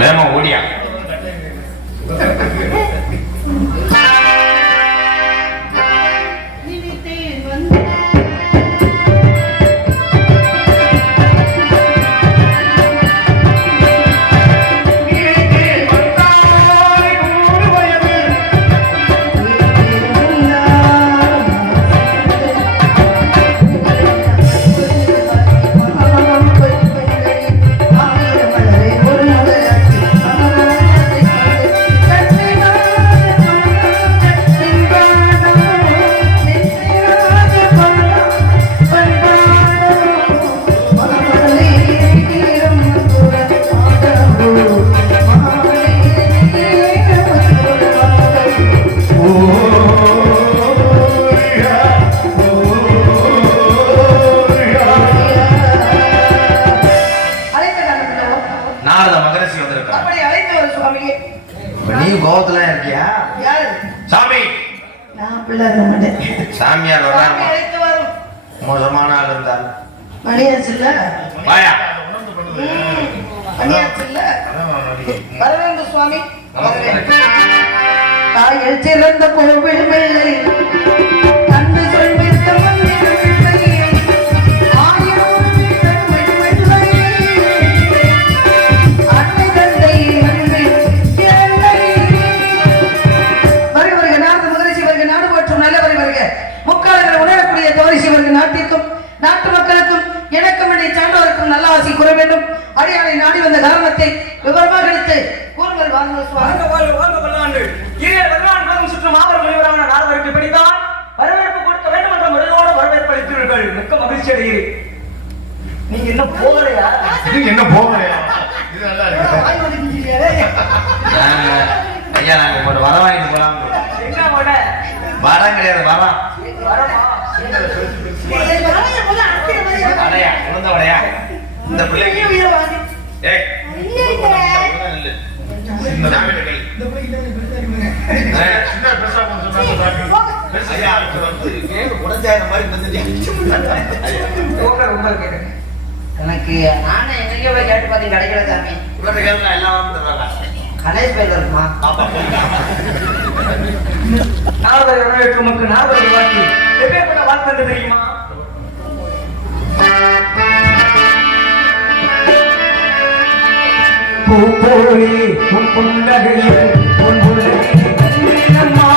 வேமா ஓடியா சாமியார் மோசமான ஆள் இருந்தால் மணியாச்சுல்ல வரவேண்டு சுவாமி தாயில் சிறந்த கோவில் பிள்ளை கண்டு சொல்வித்த நாட்டிற்கும் நாட்டு மக்களுக்கும் எனக்கும் சான்றோருக்கும் நல்ல ஆசி கூற வேண்டும். அடியானை நாடி வந்த காரணத்தை விவரமாக எடுத்து கூறுங்கள். சுற்றும் மாபெரும் முனிவரான நால்வருக்கு இப்படித்தான் வரவேற்பு கொடுக்க வேண்டும் என்ற முறையோடு வரவேற்பு அளித்தீர்கள். மிக்க மகிழ்ச்சி அடைகிறேன். நீங்க என்ன போகலையா? என்ன போகலையா? ஐயா நாங்க ஒரு வர வாங்கிட்டு போலாம். என்ன போட வரம் கிடையாது வரம் இந்த பிள்ளைக்கு எனக்கு நானே எங்கேயோ போய் கேட்டு பார்த்து கிடைக்கல சாமி. எல்லாம் கணேஷ் பேர் இருக்குமா? நாவல் வரவேற்று மக்கள் நாவல் வாழ்த்து எப்பேற்பட்ட வாழ்த்து தெரியுமா? பூப்போலி உன் புன்னகையில் உன் உலகில் கண்ணீரம்மா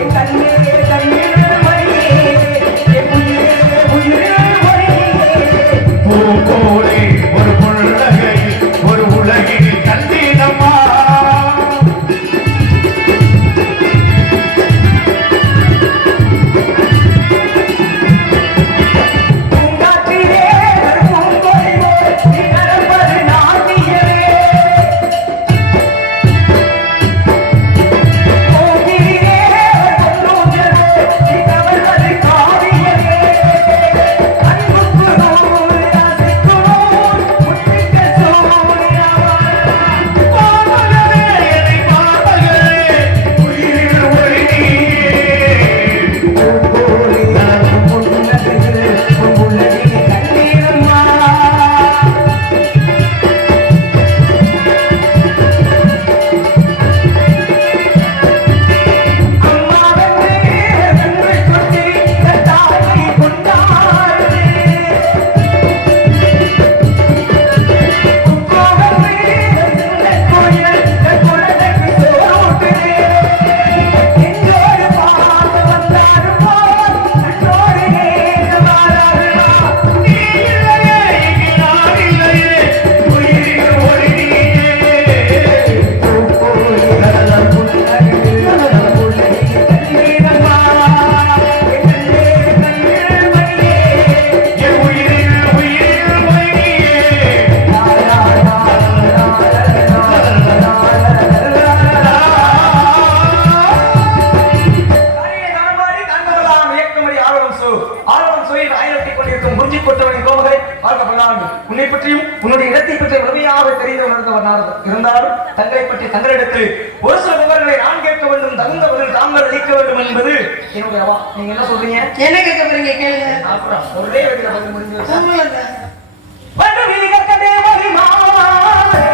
என் கண்ணீரே கண்ணீர் மணியே என் உயிரே உயிரே மணியே பூப்போலி ஒரு புன்னகையில் ஒரு உலகில் கண்ணீரம்மா இருந்தாலும் தங்களை பற்றி தங்களிடத்தில் ஒரு சில விவரங்களை நான் கேட்க வேண்டும், தகுந்த பதில் தாங்கள் அளிக்க வேண்டும் என்பது என்னுடைய அவா. நீங்க என்ன சொல்றீங்க? என்ன கேட்க போறீங்க கேளுங்க. அப்புறம் ஒரே வழியில பதில் முடிஞ்சு சொல்லுங்க. வந்து விதிகட்டதே வரிமாவே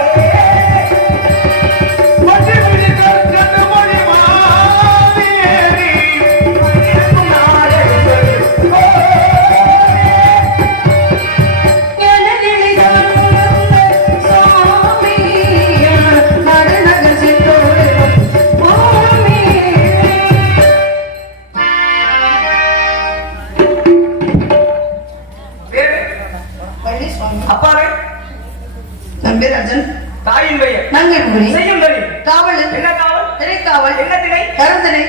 நம்பிராஜன். தாயின் பெயர் நங்கை முகனி. செய்யும் தொழில் காவல். என்ன காவல்? திணைக்காவல். என்ன திணை? கருந்திணை.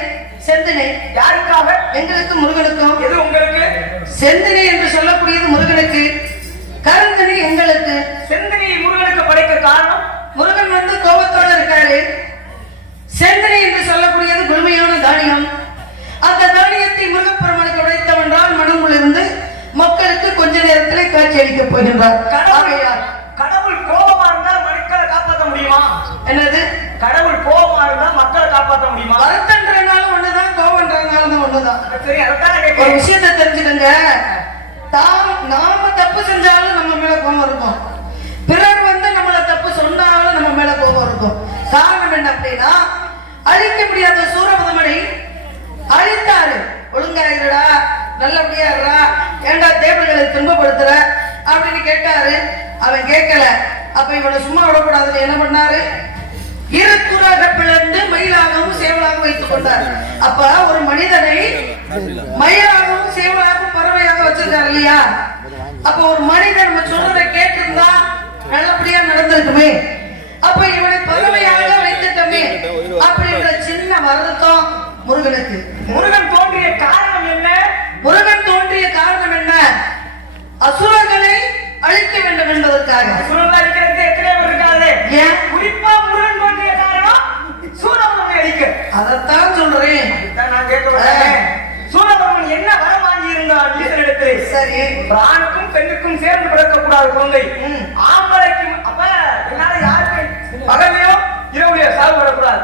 செந்திணை. யாருக்காக? எங்களுக்கு முருகனுக்கும். எது உங்களுக்கு? செந்திணை என்று சொல்லக்கூடியது முருகனுக்கு, கருந்திணை எங்களுக்கு. செந்தினை முருகனுக்கு படைக்க காரணம்? முருகன் வந்து கோபத்தோட இருக்காரு. செந்திணை என்று சொல்லக்கூடியது குளுமையான தானியம். அந்த தானியத்தை முருகப்பெருமானுக்கு உடைத்தவென்றால் மனமுள்ளிருந்து மக்களுக்கு கொஞ்ச நேரத்தில் காட்சி அளிக்கப் போகின்றார். கடவுள் கோபமா இருந்தா மக்களை காப்பாற்ற முடியுமா? என்னது? கடவுள் கோபமா இருந்தா மக்களை காப்பாற்ற முடியுமா? வருத்தன்றனாலும் ஒண்ணுதான், கோபன்றனாலும் ஒண்ணுதான். சரி, அதான் ஒரு விஷயத்தை தெரிஞ்சுக்கங்க. நாம தப்பு செஞ்சாலும் நம்ம மேல கோபம் இருக்கும், பிறர் வந்து நம்மள தப்பு சொன்னாலும் நம்ம மேல கோபம் இருக்கும். காரணம் என்ன அப்படின்னா, அழிக்க முடியாத சூரபதமனை அழித்தாரு. ஒழுங்காயிருடா, நல்லபடியா இருடா, ஏண்டா தேவர்களை துன்பப்படுத்துற அப்படின்னு கேட்டாரு. அவன் கேட்கல. அப்ப இவனை சும்மா விடக்கூடாதுன்னு என்ன பண்ணாரு? இருத்துறாக பிளந்து மயிலாகவும் சேவலாகவும் வைத்துக் கொண்டார். அப்ப ஒரு மனிதனை மயிலாகவும் சேவலாகவும் பறவையாக வச்சிருக்காரு இல்லையா? அப்ப ஒரு மனிதன் நம்ம சொல்றதை கேட்டிருந்தா நல்லபடியா நடந்திருக்குமே. அப்ப இவனை பறவையாக வைத்துட்டோமே அப்படின்ற சின்ன வருத்தம் முருகனுக்கு. முருகன் தோன்றிய காரணம் என்ன? முருகன் தோன்றிய காரணம் என்ன? அசுரர்களை அழிக்க வேண்டும் என்பதற்காக. அசுரர்களை அழிக்கிறதுக்கு எத்தனை பேர் இருக்காது? ஏன்? குறிப்பா முருகன் தோன்றிய காரணம் சூரபதமனை அழிக்க. அதைத்தான் சொல்றேன். நான் கேட்க சூரபதமன் என்ன வரம் வாங்கி இருந்தான் ஈசனிடத்தில்? சரி, ஆணுக்கும் பெண்ணுக்கும் சேர்ந்து பிறக்கக்கூடாது குழந்தை. ஆம்பளைக்கும் அப்ப என்னால யாருக்கு பகலையோ இரவுலையோ சாவு வரக்கூடாது.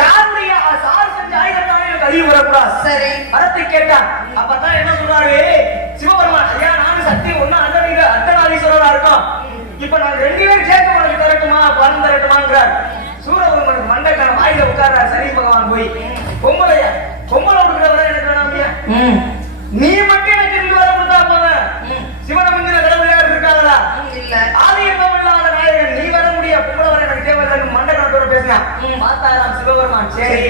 யாருடைய சாவு செஞ்ச ஆயுதத்தாலே எனக்கு அழிவு வரக்கூடாது. சரி, வரத்தை கேட்டான். அப்பதான் என்ன சொல்றாரு சிவபெருமான், ஐயா நானும் சக்தி ஒன்னா அர்த்தநாதீஸ்வரரா இருக்கோம், இப்ப நாங்க 2 பேரும் சேர்த்து உனக்கு தரட்டுமா பணம் தரட்டுமாங்கிறார். சூரபெருமனுக்கு மண்டைக்கான வாயில உட்கார்றார். சரி பகவான் போய் பொம்பளைய பொம்பளை விடுக்கிறவரை எனக்கு வேணாமியா, நீ மட்டும் எனக்கு இருந்து வர கொடுத்தா போதும். சிவன முந்தின கடவுள் யாரும் இருக்காங்களா? இல்ல. ஆதியம் இல்லாத நாயகன் நீ வர முடியா, பொம்பளை வர எனக்கு தேவையில்லை. மண்டகத்தோட பேசினான். பார்த்தாராம் சிவபெருமான். சரி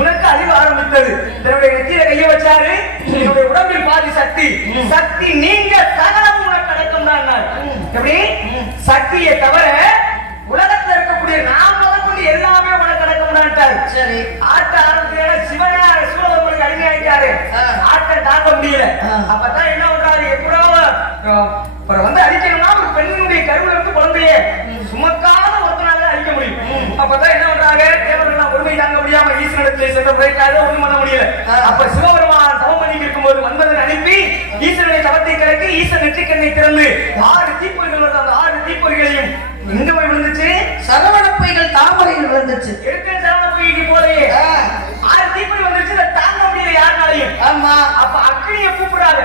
உனக்கு அறிவு ஆரம்பித்தது. தன்னுடைய நெத்தியில கைய வச்சாரு. என்னுடைய உடம்பில் பாதி சக்தி, சக்தி நீங்க சகலமும் உனக்கு அடக்கம் தான். எப்படி? சக்தியை தவிர உலகத்தில் இருக்கக்கூடிய நாம் வரக்கூடிய எல்லாமே உனக்கு அடக்கம் தான். சரி, ஆட்ட ஆரம்பிக்கிற சிவனா சூரபெருமனுக்கு அடிமையாயிட்டாரு. ஆட்டம் தாங்க முடியல. அப்பதான் என்ன பண்றாரு? எப்படோ வந்து அடிக்கணும்னா ஒரு பெண்ணினுடைய கருவில் இருந்து குழந்தைய சுமக்காத ஒருத்தனால அழிக்க முடியும். அப்பதான் என்ன பண்றாங்க? தேவர்கள் ஒருமை தாங்க முடியாம ஈஸ்வரத்தில் சென்ற முறைக்காக ஒண்ணும் பண்ண முடியல. அப்ப சிவபெருமான் தவம் பண்ணி இருக்கும்போது மன்மதன் அனுப்பி ஈஸ்வரனை தவத்தை கிடக்கு. ஈஸ்வரன் நெற்றிக்கண்ணை திறந்து 6 தீப்பொறிகள் வந்து அந்த 6 தீப்பொறிகளையும் எங்க போய் விழுந்துச்சு? சரவண பொய்கள் தாமரையில் விழுந்துச்சு. இருக்கிற சரவண பொய்க்கு போலயே 6 தீப்பொறி வந்துச்சு. அதை தாங்க முடியல யாருனாலையும். ஆமா. அப்ப அக்னியை கூப்பிடாது.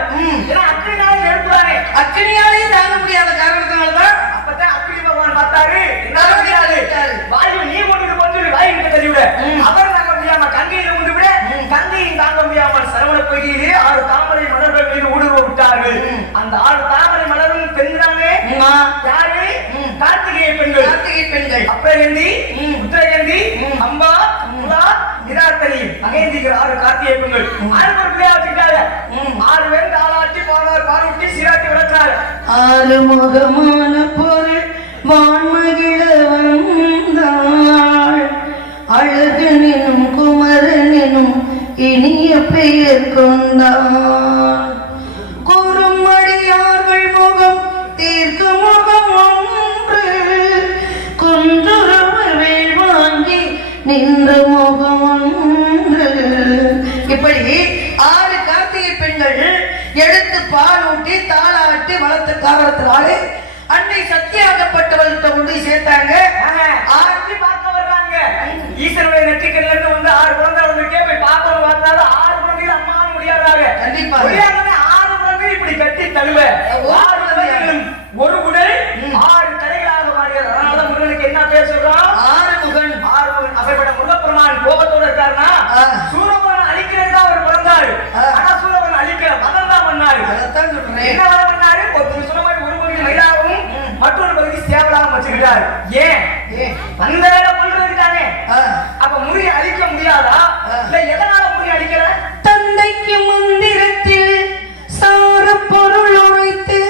ஏன்னா அக்னினால நெருப்புறானே, அக்னியாலையும் தாங்க முடியாத காரணத்தினாலதான் அப்பதான் அக்னி பகவான் பார்த்தாரு. என்ன முடியாது, வாயு நீ கொண்டு கொஞ்சம் வாயு கிட்ட தள்ளிவிட. அவர் தாங்க முடியாம கங்கையில கொண்டு விட, கங்கையும் தாங்க முடியாமல் சரவண பொய்கையிலே 6 தாமரை மலர்கள் மீது ஊடுருவ விட்டார்கள். அந்த 6 தாமரை மலரும் பெண்தானே. யாரு? கார்த்திகை பெண்கள். கார்த்திகை பெண்கள் அப்ரகந்தி, உத்தரகந்தி, அம்பா, முலா, நிராத்தனி, அகேந்திகிற 6 கார்த்திகை பெண்கள். 6 பேர் வச்சுட்டாங்க. 6 பேர் தாளாட்டி பாடார் பாரூட்டி சீராட்டி வளர்த்தாரு. 6 முகமான பொருள் வான்மகிழ வந்தாள், அழகனும் குமரனும் இனிய பெயர் கொண்டான். குறுமடியார்கள் முகம் தீர்க்க முகம் ஒன்று, குன்றுறவு வேல் வாங்கி நின்ற முகம் ஒன்று. இப்படி 6 கார்த்திகை பெண்கள் எடுத்து பால் ஊட்டி தாளாட்டி வளர்த்த காரணத்தினாலே அன்னை சத்தியாகப்பட்டவர்கிட்ட கொண்டு சேர்த்தாங்க. ஆட்சி பார்க்க வர்றாங்க. ஈஸ்வரனுடைய நெற்றிக்கல்ல இருந்து வந்து 6 குழந்தை வந்துட்டே போய் பார்க்கணும். பார்த்தாலும் 6 குழந்தைகள் அம்மாவும் முடியாதாங்க. கண்டிப்பா 6 குழந்தை இப்படி கட்டி தழுவ 6 குழந்தைகளும் ஒரு உடல் 6 தலைகளாக மாறியது. அதனால முருகனுக்கு என்ன பேர் சொல்றோம்? 6 முகன். 6 முகன். அப்படிப்பட்ட முருகப்பெருமான் கோபத்தோட இருக்காருன்னா சூரபதமனை அழிக்கிறதுக்கு அவர் பிறந்தாரு. ஆனா சூரபதமனை அழிக்கல, மதம் தான் பண்ணாரு. அதைத்தான் சொல்றேன். என்ன மதம் பண்ணாரு? ஒரு சொன்ன மாதிரி ஒரு பகுதி மயிலாகவும் மற்றொரு பகுதி சேவலாகவும் வச்சுக்கிட்டாரு. ஏன்? அந்த வேலை பண்றதுக்கானே. அப்ப முறி அழிக்க முடியாதா? இல்ல எதனால முறி அழிக்கல? தந்தைக்கு மந்திரத்தில் சார பொருள் உரைத்து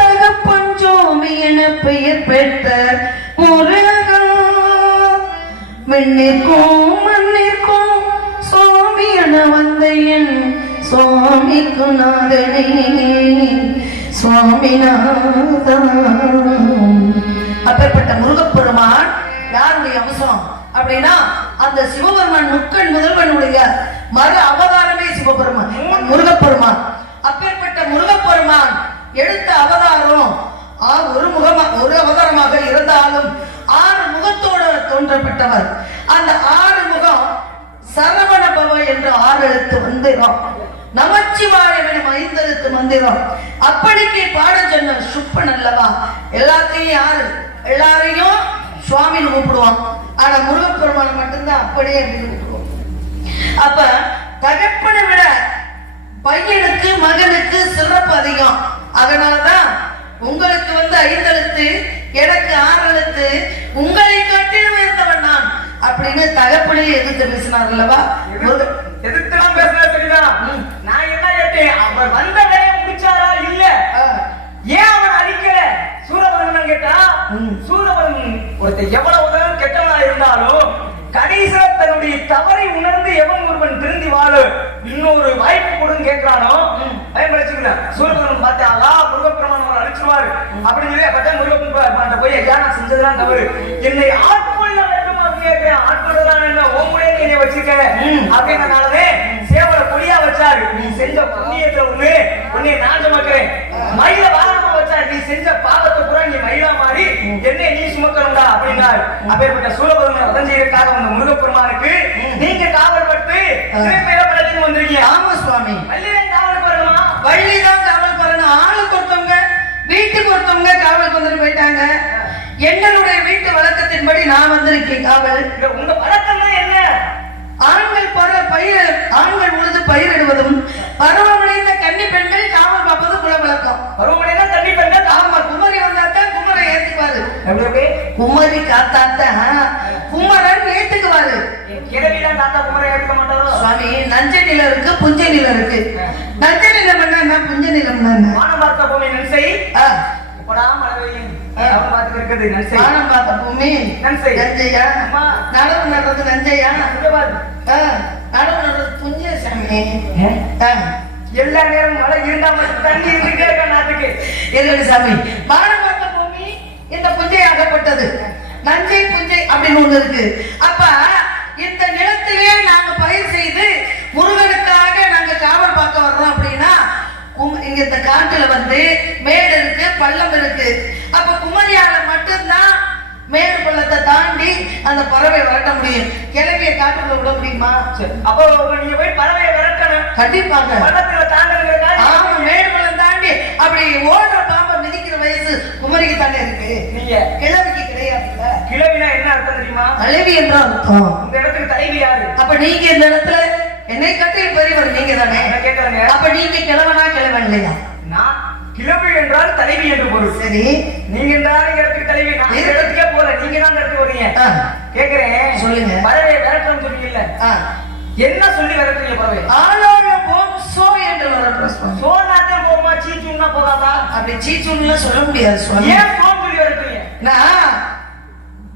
தகப்பஞ்சோமே சுவாமி என பெயர் பெற்ற முருகா விண்ணிற்கும் மண்ணிற்கும் சுவாமி என வந்த என் சுவாமிக்கு நாதனே சுவாமிநாதா. அப்பேற்பட்ட முருகப்பெருமான் யாருடைய அம்சம் அப்படின்னா அந்த சிவபெருமான் முக்கன் முதல்வனுடைய மறு அவதாரமே சிவபெருமான் முருகப்பெருமான். அப்பேற்பட்ட முருகப்பெருமான் எடுத்த அவதாரம் ஒரு அவதாரமாக இருந்தாலும் 6 முகத்தோடு தோன்றப்பட்டவர். அந்த 6 முகம் சரவண பவ என்று 6 எழுத்து மந்திரம், நமச்சிவாய எனும் 5 எழுத்து மந்திரம். அப்படிக்கு பாட சொன்ன சுப்பன் அல்லவா. எல்லாத்தையும் யாரு எல்லாரையும் சுவாமின்னு கூப்பிடுவான். ஆனா முருகப்பெருமான் மட்டும்தான் அப்படியே கூப்பிடுவோம். அப்ப தகப்பனை விட பையனுக்கு மகனுக்கு சிறப்பு அதிகம். அதனாலதான் உங்களுக்கு 5 எழுத்து, எனக்கு 6 எழுத்து, உங்களை காட்டிலும் உயர்ந்தவன் நான் அப்படின்னு தகப்பனே எதிர்த்து பேசினார் அல்லவா. எதிர்த்துலாம் பேசுறது சரிதான். நான் என்ன கேட்டேன், அவர் வந்த வேலையை முடிச்சாரா இல்ல ஏன் அவன் அழிக்கல சூரபன்மன் கேட்டா, சூரபன்மன் ஒருத்தர் எவ்வளவு கெட்டவனா இருந்தாலும் கடைசியில தன்னுடைய தவறை உணர்ந்து எவன் ஒருவன் திருந்தி வாழ இன்னொரு வாய்ப்பு கொடுன்னு கேட்கிறானோ பயன்படுத்திக்கல. சூரபன்மன் பார்த்தாலா முருகப்பெருமான் அவரை அழிச்சிருவாரு அப்படின்னு சொல்லி பார்த்தா முருகப்பெருமான் போய் ஐயா நான் செஞ்சதெல்லாம் தவறு, என்னை ஆட்கொள்ள வேண்டும் அப்படின்னு கேட்கிறேன். ஆட்கொள்ளதான் என்ன உங்களுடைய என்னை வச்சிருக்க அப்படின்னாலே சேவலை கொடியா வச்சாரு. நீ செஞ்ச புண்ணியத்துல உன்னை நான் சுமக்கிறேன். மயில வாகனமா வச்சாரு. நீ செஞ்ச பாவத்தை பூரா நீ மயிலா மாறி என்னை நீ சுமக்கணும்டா அப்படின்னாரு. அப்பேற்பட்ட சூரபன்மனை வதம் செய்யறதுக்காக வந்த முருகப்பெருமானுக்கு நீங்க காவல் பட்டு படத்துக்கு வந்திருக்கீங்க. ஆமா சுவாமி, வள்ளிதான் காவல் வரணுமா? வள்ளிதான் காவல் வரணும். ஆளுக்கு ஒருத்தவங்க வீட்டுக்கு ஒருத்தவங்க காவலுக்கு வந்துட்டு போயிட்டாங்க. என்னுடைய வீட்டு வழக்கத்தின்படி நான் வந்திருக்கேன் காவல். உங்க வழக்கம் தான் என்ன? ஆண்கள் உழுது பயிரிடுவதும் பருவமடைந்த கன்னி பெண்கள் காவல் பார்ப்பது குல வழக்கம். பருவமடைந்த கன்னி பெண்கள் ஆமா, குமரி வந்தாத்தான் குமரை ஏத்துக்குவாரு. எப்படி குமரி காத்தாத்தான் குமரன் ஏத்துக்குவாரு. கிழவிதான் தாத்தா குமரை ஏத்துக்க மாட்டாரோ? சுவாமி, நஞ்சை நிலம் இருக்கு, புஞ்சை நிலம் இருக்கு. நஞ்சை நிலம் என்ன, புஞ்சை நிலம் என்ன? வானம் பார்த்த பூமி நன்சை. இப்படா மழை பெய்யும் அவன் பார்த்துட்டு இருக்குது நன்சை. வானம் பார்த்த பூமி நன்சை. நஞ்சையா? நடவு நடுறது நஞ்சையா? நடவு நடுறது புஞ்சை சாமி. எல்லா நேரம் மழை இருந்தா மட்டும் தண்ணி இருந்துட்டே இருக்க நாட்டுக்கு இருக்கு சாமி. வானம் பார்த்த பூமி இந்த புஞ்சை ஆகப்பட்டது. நஞ்சை புஞ்சை அப்படின்னு ஒண்ணு இருக்கு. அப்ப இந்த நிலத்திலே நாங்க பயிர் செய்து முருகனுக்காக நாங்க காவல் பார்க்க வர்றோம் அப்படின்னா இங்க இந்த காட்டுல மேடு இருக்கு, பள்ளம் இருக்கு. அப்ப குமரியால மட்டும்தான் மேடு பள்ளத்தை தாண்டி அந்த பறவை விரட்ட முடியும். கிளவிய காட்டுக்குள்ள விட முடியுமா? அப்போ நீங்க போய் பறவையை விரட்டணும் கண்டிப்பாக. பள்ளத்துல தாண்டதுக்காக ஆமா, மேடு பள்ளம் தாண்டி அப்படி ஓடுற பாம்பை மிதிக்கிற வயசு குமரிக்கு தானே இருக்கு. நீங்க கிழவிக்கு கிடையாதுல்ல. கிழவினா என்ன அர்த்தம் தெரியுமா? அழவி என்ற அர்த்தம். இந்த இடத்துக்கு தலைவி யாரு? அப்ப நீங்க இந்த இடத்துல என்னை கட்டி பெரியவர் நீங்க தானே கேட்கறேங்க. அப்ப நீங்க கிழவனா கிழவன் இல்லையா? நான் கிழவி என்றால் தலைவி என்று பொருள். சரி, நீங்க இந்த இடத்துக்கு தலைவி, நான் இந்த இடத்துக்கே போல நீங்க தான் இடத்துக்கு வரீங்க. கேக்குறேன், சொல்லுங்க. பறவையை விரட்டணும் சொன்னீங்கல்ல, என்ன சொல்லி விரட்டுறீங்க பறவை? ஆளோட போம் சோ என்று விரட்டுறோம். சோனாத்தே போமா, சீச்சுன்னா போகாதா? அப்படி சீச்சுன்னு சொல்ல முடியாது சுவாமி. ஏன் சோன் சொல்லி விரட்டுறீங்க? நான்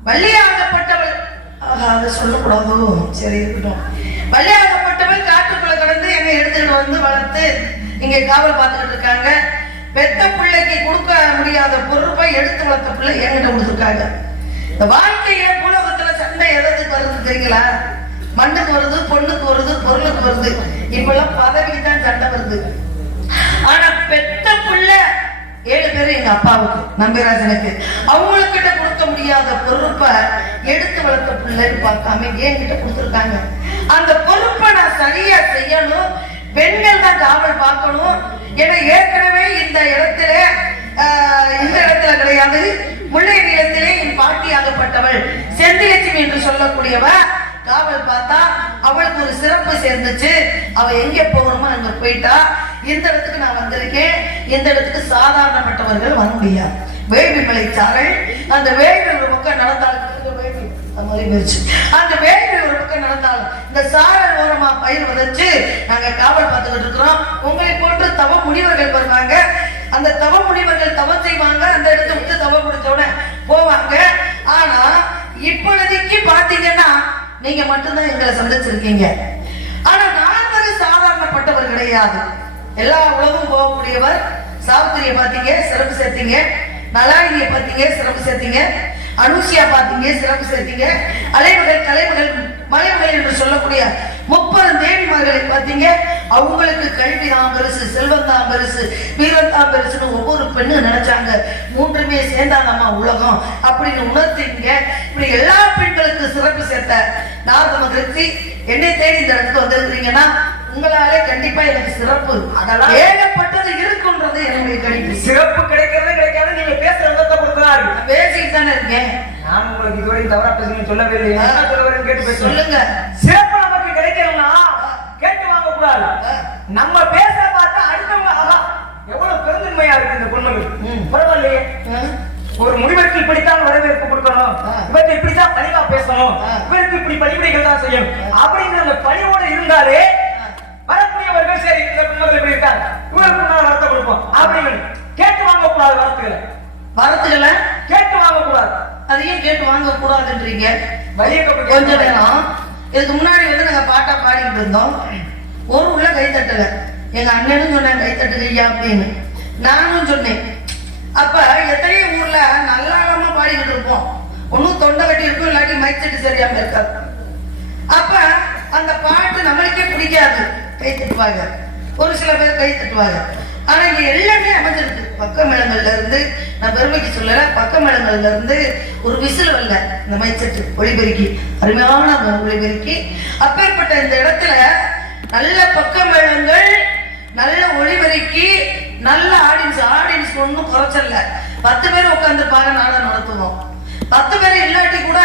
வள்ளியாகப்பட்டவள், அதை சொல்லக்கூடாதோ? சரி இருக்கட்டும். வள்ளியாகப்பட்டவள் காட்டுக்குள்ள கடந்து என்னை எடுத்துட்டு வந்து வளர்த்து இங்க காவல் பார்த்துக்கிட்டு இருக்காங்க. பெத்த பிள்ளைக்கு கொடுக்க முடியாத பொறுப்பை எடுத்து வளர்த்த பிள்ளை என்கிட்ட கொடுத்துருக்காங்க. இந்த வாழ்க்கையில பூலோகத்துல சண்டை எதுக்கு வருது தெரியுங்களா? மண்ணுக்கு வருது, பொண்ணுக்கு வருது, பொருளுக்கு வருது. இப்பெல்லாம் பதவிக்கு தான் சண்டை வருது. ஆனா பெத்த பிள்ளை 7 பேரு எங்க அப்பாவுக்கு, நம்பிராஜனுக்கு, அவங்களுக்கிட்ட கொடுக்க முடியாத பொறுப்பை எடுத்து வளர்த்த பிள்ளைன்னு பார்க்காம என்கிட்ட கொடுத்துருக்காங்க. அந்த பொறுப்பை நான் சரியா செய்யணும். பெண்கள் தான் காவல் பார்க்கணும். ஏன்னா ஏற்கனவே இந்த இடத்துல கிடையாது, முல்லை நிலத்திலே என் பாட்டியாகப்பட்டவள் செந்திலட்சுமி என்று சொல்லக்கூடியவ காவல் பார்த்தா அவளுக்கு ஒரு சிறப்பு சேர்ந்துச்சு. அவ எங்க போகணுமோ அங்க போயிட்டா. இந்த இடத்துக்கு நான் வந்திருக்கேன். இந்த இடத்துக்கு சாதாரணப்பட்டவர்கள் வர முடியாது. வேள்வி மலை சாரல், அந்த வேள்வி ஒரு பக்கம் நடந்தாலும் அந்த வேள்வி ஒரு பக்கம் நடந்தாலும் இந்த சாரல் ஓரமா பயிர் விதைச்சு நாங்க காவல் பார்த்துக்கிட்டு இருக்கிறோம். உங்களை போன்று தவ முனிவர்கள் வருவாங்க. அந்த தவ முனிவர்கள் தவம் செய்வாங்க. அந்த இடத்தை விட்டு தவ உடனே போவாங்க. ஆனா இப்பொழுதைக்கு பாத்தீங்கன்னா நீங்க மட்டும்தான் எங்களை சந்திச்சிருக்கீங்க. ஆனா நால்வரு சாதாரணப்பட்டவர் கிடையாது. எல்லா உலகம் போகக்கூடியவர். சாவித்திரியை பாத்தீங்க, சிறப்பு சேர்த்தீங்க. நலாயினியை பாத்தீங்க, சிறப்பு சேர்த்தீங்க. அனுசியா பாத்தீங்க, சிறப்பு சேர்த்தீங்க. அலைமகள், கலைமகள், மலைமகள் என்று சொல்லக்கூடிய 30 தேவிமார்களை பார்த்தீங்க. அவங்களுக்கு கல்வி தான் பெருசு, செல்வம் தான் பெருசு, வீரம் தான் பெருசுன்னு ஒவ்வொரு பெண்ணு நினைச்சாங்க. மூன்றுமே சேர்ந்தாங்கம்மா உலகம் அப்படின்னு உணர்த்தீங்க. இப்படி எல்லா பெண்களுக்கு சிறப்பு சேர்த்த நாரத மகிழ்ச்சி என்னை தேடி இந்த இடத்துக்கு வந்திருக்கிறீங்கன்னா உங்களாலே கண்டிப்பா எனக்கு சிறப்பு அதெல்லாம் ஏகப்பட்டது இருக்குன்றது என்னுடைய கணிப்பு. சிறப்பு கிடைக்கிறது கிடைக்காது நீங்க பேசுற விதத்தை பொறுத்துதான் பேசிட்டு தானே இருக்கேன். நான் உங்களுக்கு இதுவரை தவறா பேசுங்க சொல்லவே இல்லை. என்ன சொல்ல வரேன்னு கேட்டு சொல்லுங்க. சிறப்பு நமக்கு கிடைக்கணும்னா கேட்டு வாங்க கூடாது. நம்ம பேசுற பார்த்தா அடுத்தவங்க ஆஹா எவ்வளவு பெருந்தன்மையா இருக்கு இந்த பொண்ணுக்கு. பரவாயில்லையே, ஒரு முடிவெடுத்து இப்படித்தான் வரவேற்பு கொடுக்கணும், இவருக்கு இப்படித்தான் பணிவா பேசணும், இவருக்கு இப்படி பணிவிடைகள் தான் செய்யணும் அப்படிங்கிற அந்த பணிவோட இருந்தாலே வரக்கூடியவர்கள் சரி இந்த பொண்ணுகள் இப்படி இருக்காங்க, இவருக்கு நான் வரத்தை கொடுப்போம் அப்படின்னு கேட்டு வாங்க கூடாது. வரத்துகளை கேட்டு வாங்க கூடாது. அதையும் கேட்டு வாங்க கூடாதுன்றீங்க. கொஞ்ச நேரம் இதுக்கு முன்னாடி வந்து நாங்க பாட்டா பாடிக்கிட்டு இருந்தோம். ஒரு உள்ள கைத்தட்டல. எங்க அண்ணனும் சொன்னாங்க கைத்தட்டுங்க ஐயா அப்படின்னு. நானும் சொன்னேன். அப்ப எத்தனையோ ஊர்ல நல்லாம பாடிக்கிட்டு இருப்போம். ஒன்னும் தொண்டை கட்டி இருக்கும், இல்லாட்டி மைக் செட்டு சரியாம இருக்காது. அப்ப அந்த பாட்டு நம்மளுக்கே பிடிக்காது, கை தட்டுவாங்க. ஒரு சில பேர் கை தட்டுவாங்க. ஆனா இங்க எல்லாமே அமைஞ்சிருக்கு. பக்க மேளங்கள்ல இருந்து, நான் பெருமைக்கு சொல்லல, பக்க மேளங்கள்ல இருந்து ஒரு விசில் வரல. இந்த மைச்சட்டு ஒளிபெருக்கி அருமையான ஒளிபெருக்கி. அப்பேற்பட்ட இந்த இடத்துல நல்ல பக்க மேளங்கள், நல்ல ஒளிபெருக்கி, நல்ல ஆடியன்ஸ் ஒன்னும் குறைச்சல. 10 பேர் உட்காந்துருப்பாங்க, நாடகம் நடத்துவோம். 10 பேர் இல்லாட்டி கூட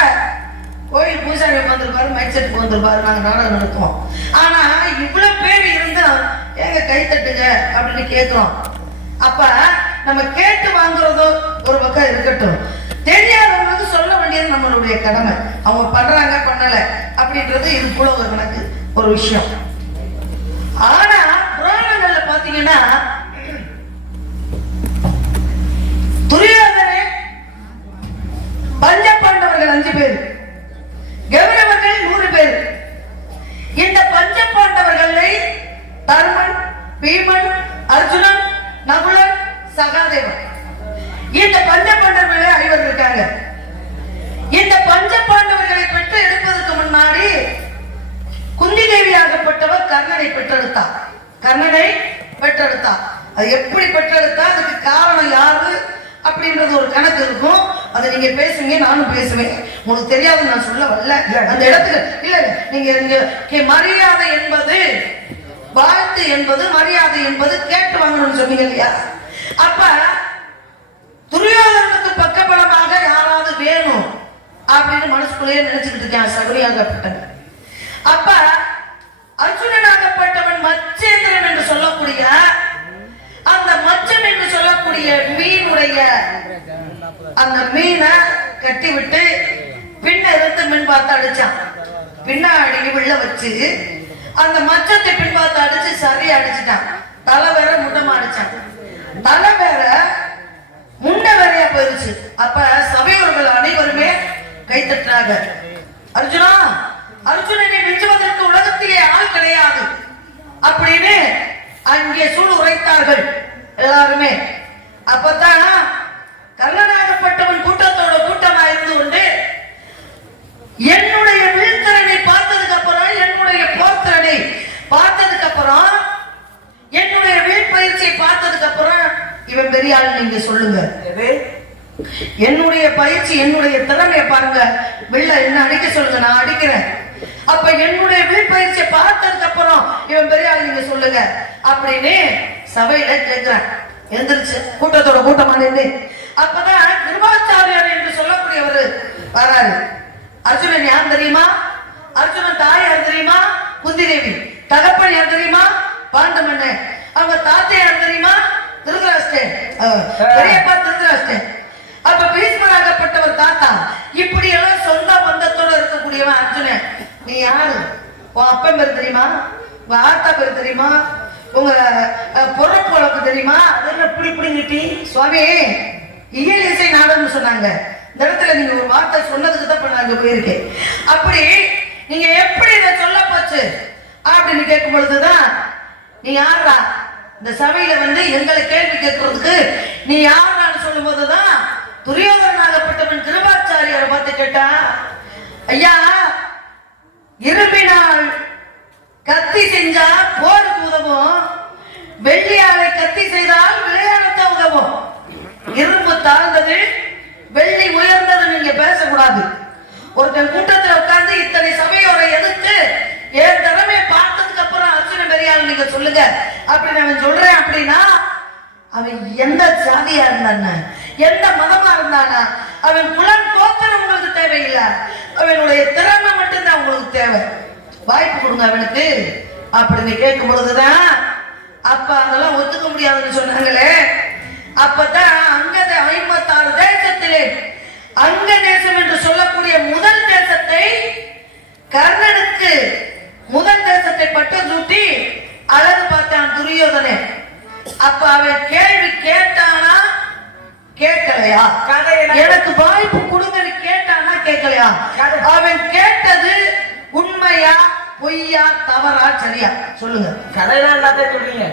கோயில் பூசாரி உட்காந்துருப்பாரு, மைக் செட் வந்துருப்பாரு, நாங்க நாடகம் நடத்துவோம். ஆனா இவ்வளவு பேர் இருந்தா ஏங்க கை தட்டுங்க அப்படின்னு கேட்கிறோம். அப்ப நம்ம கேட்டு வாங்குறதோ ஒரு பக்கம் இருக்கட்டும், தெரியாதவங்களுக்கு சொல்ல வேண்டியது நம்மளுடைய கடமை. அவங்க பண்றாங்க பண்ணல அப்படின்றது இது கூட ஒரு கணக்கு ஒரு விஷயம். ஆனா புராணங்கள்ல பாத்தீங்கன்னா துரியோதனே, பஞ்ச பாண்டவர்கள் 5 பேர், கௌரவர்கள் 100 பேர். இந்த பஞ்ச பாண்டவர்களை தர்மன், பீமன், அர்ஜுனன், நகுலன், சகாதேவன், இந்த பஞ்ச பாண்டவர்களே 5 இருக்காங்க. இந்த பஞ்ச பாண்டவர்களை பெற்று எடுப்பதற்கு முன்னாடி குந்தி தேவியாகப்பட்டவர் கர்ணனை பெற்றெடுத்தார். அது எப்படி பெற்றெடுத்தா, அதுக்கு காரணம் யாரு அப்படின்றது ஒரு கணக்கு இருக்கும். அதை நீங்க பேசுங்க, நானும் பேசுவேன். உங்களுக்கு தெரியாது நான் சொல்ல வரல அந்த இடத்துக்கு. இல்ல நீங்க மரியாதை என்பது, வாழ்த்து என்பது, மரியாதை என்பது கேட்டு வாங்கணும்னு சொன்னீங்க இல்லையா? அப்ப துரியோதனுக்கு பக்கபலமாக யாராவது வேணும் அப்படின்னு மனசுக்குள்ளேயே நினைச்சுக்கிட்டு இருக்கேன் சகுனியாகப்பட்டவன். அப்ப அர்ஜுனனாகப்பட்டவன் மச்சேந்திரன் என்று சொல்லக்கூடிய அந்த மச்சன் என்று சொல்லக்கூடிய மீனுடைய அந்த மீனை கட்டி விட்டு பின்ன இருந்து மின் பார்த்து அடிச்சான். பின்னாடி உள்ள வச்சு அந்த மச்சத்தை பின் பார்த்து அடிச்சு சரியா அடிச்சுட்டான். தலை வேற முட்டமா அடிச்சான். தலை வேற முன்ன வேறையா போயிருச்சு. அப்ப சபையோர்கள் அனைவருமே கை தட்டுறாங்க. அர்ஜுனா, அர்ஜுனனை வெஞ்சுவதற்கு உலகத்திலே ஆள் கிடையாது அப்படின்னு அங்கே சூழ் உரைத்தார்கள் எல்லாருமே. அப்பதான் கர்ணனாகப்பட்டவன் கூட்டத்தோட கூட்டமா இருந்து கொண்டு என்னுடைய வீழ்த்திறனை பார்த்ததுக்கு அப்புறம், என்னுடைய போர்த்திறனை பார்த்ததுக்கு அப்புறம், என்னுடைய வீழ்பயிற்சியை பார்த்ததுக்கு அப்புறம் இவன் பெரிய ஆள் நீங்க சொல்லுங்க. என்னுடைய பயிற்சி, என்னுடைய திறமையை பாருங்க. வெள்ள என்ன அடிக்க சொல்லுங்க, நான் அடிக்கிறேன். அப்ப என்னுடைய வீழ்பயிற்சியை பார்த்ததுக்கு அப்புறம் இவன் பெரிய ஆள் நீங்க சொல்லுங்க அப்படின்னு சபையில கேட்கிறேன். எந்திரிச்சு கூட்டத்தோட கூட்டமா நின்று அப்பதான் கிருபாச்சாரியார் என்று சொல்லக்கூடியவர் வராரு. அர்ஜுனன் யார் தெரியுமா? அர்ஜுனன் தாய் யார் தெரியுமா? குந்தி தேவி. தகப்பன் யார் தெரியுமா? பாண்டமன்னன். அவங்க தாத்தா யார் தெரியுமா? திருதராஷ்டிரன், பெரியப்பா திருதராஷ்டிரன். அப்ப பீஷ்மராகப்பட்டவர் தாத்தா. இப்படி எல்லாம் சொந்த பந்தத்தோட இருக்கக்கூடியவன் அர்ஜுனன். நீ யாரு? உன் அப்பன் பேர் தெரியுமா? உங்க ஆத்தா பேர் தெரியுமா? உங்க பொறுப்பு தெரியுமா? அதெல்லாம் இப்படி இப்படி நிட்டி சுவாமி இயல் இசை நாடகம்னு சொன்னாங்க. இந்த இடத்துல நீங்க ஒரு வார்த்தை சொன்னதுக்கு தான் இப்ப நான் அங்க போயிருக்கேன். அப்படி நீங்க எப்படி இதை சொல்ல போச்சு அப்படின்னு கேட்கும் பொழுதுதான், நீ யாரா இந்த சபையில வந்து எங்களை கேள்வி கேட்கறதுக்கு நீ யாரான்னு சொல்லும் போதுதான் துரியோதனாகப்பட்டவன் கிருபாச்சாரியாரை பார்த்து கேட்டான், ஐயா இரும்பினால் கத்தி செஞ்சா போருக்கு உதவும், வெள்ளியாலை கத்தி செய்தால் விளையாடத்த உதவும். இரும்பு தாழ்ந்தது வெள்ளி உயர்ந்தது நீங்க பேசக்கூடாது. ஒருத்தன் கூட்டத்தில் உட்கார்ந்து இத்தனை சபையோரை எதிர்த்து என் திறமையை பார்த்ததுக்கு அப்புறம் அர்ஜுன பெரியாள் நீங்க சொல்லுங்க அப்படின்னு அவன் சொல்றேன் அப்படின்னா, அவன் எந்த ஜாதியா இருந்தான, எந்த மதமா இருந்தானா, அவன் குலம் கோத்தனம் உங்களுக்கு தேவையில்லை, அவனுடைய திறமை மட்டும்தான் உங்களுக்கு தேவை. வாய்ப்பு கொடுங்க அவனுக்கு அப்படின்னு கேட்கும் பொழுதுதான், அப்ப அதெல்லாம் ஒத்துக்க முடியாதுன்னு சொன்னாங்களே. அப்பதான் அங்கத 56 தேசத்திலே அங்க தேசம் என்று சொல்லக்கூடிய முதல் தேசத்தை கர்ணனுக்கு முதல் தேசத்தை பட்டம் சூட்டி அழகு பார்த்தான் துரியோதனே. அப்ப அவன் கேள்வி கேட்டானா கேட்கலையா, எனக்கு வாய்ப்பு கொடுங்கன்னு கேட்டானா கேட்கலையா, அவன் கேட்டது உண்மையா பொய்யா தவறா சரியா சொல்லுங்க. கதையெல்லாம் எல்லாத்தையும் சொல்றீங்க,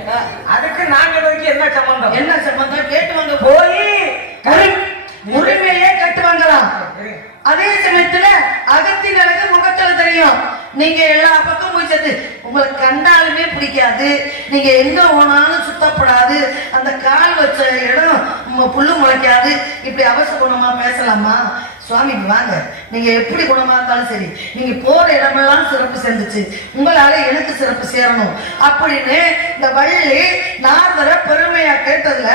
அதுக்கு நாங்க என்ன சம்பந்தம்? என்ன சம்பந்தம்? கேட்டுவாங்க போய் உரிமையே கட்டுவாங்களாம். அதே சமயத்துல அகத்தின் அழகு முகத்துல தெரியும். நீங்க எல்லா பக்கம் போய் சேர்த்து உங்களுக்கு கண்டாலுமே பிடிக்காது, நீங்க எங்க போனாலும் சுத்தப்படாது, அந்த கால் வச்ச இடம் புல்லு முளைக்காது. இப்படி அவசர குணமா பேசலாமா? சுவாமிக்கு வாங்க, நீங்க எப்படி குணமா இருந்தாலும் சரி, நீங்க போற இடமெல்லாம் சிறப்பு சேர்ந்துச்சு, உங்களால எனக்கு சிறப்பு சேரணும் அப்படின்னு இந்த வள்ளி நாரதர பெருமையா கேட்டதுல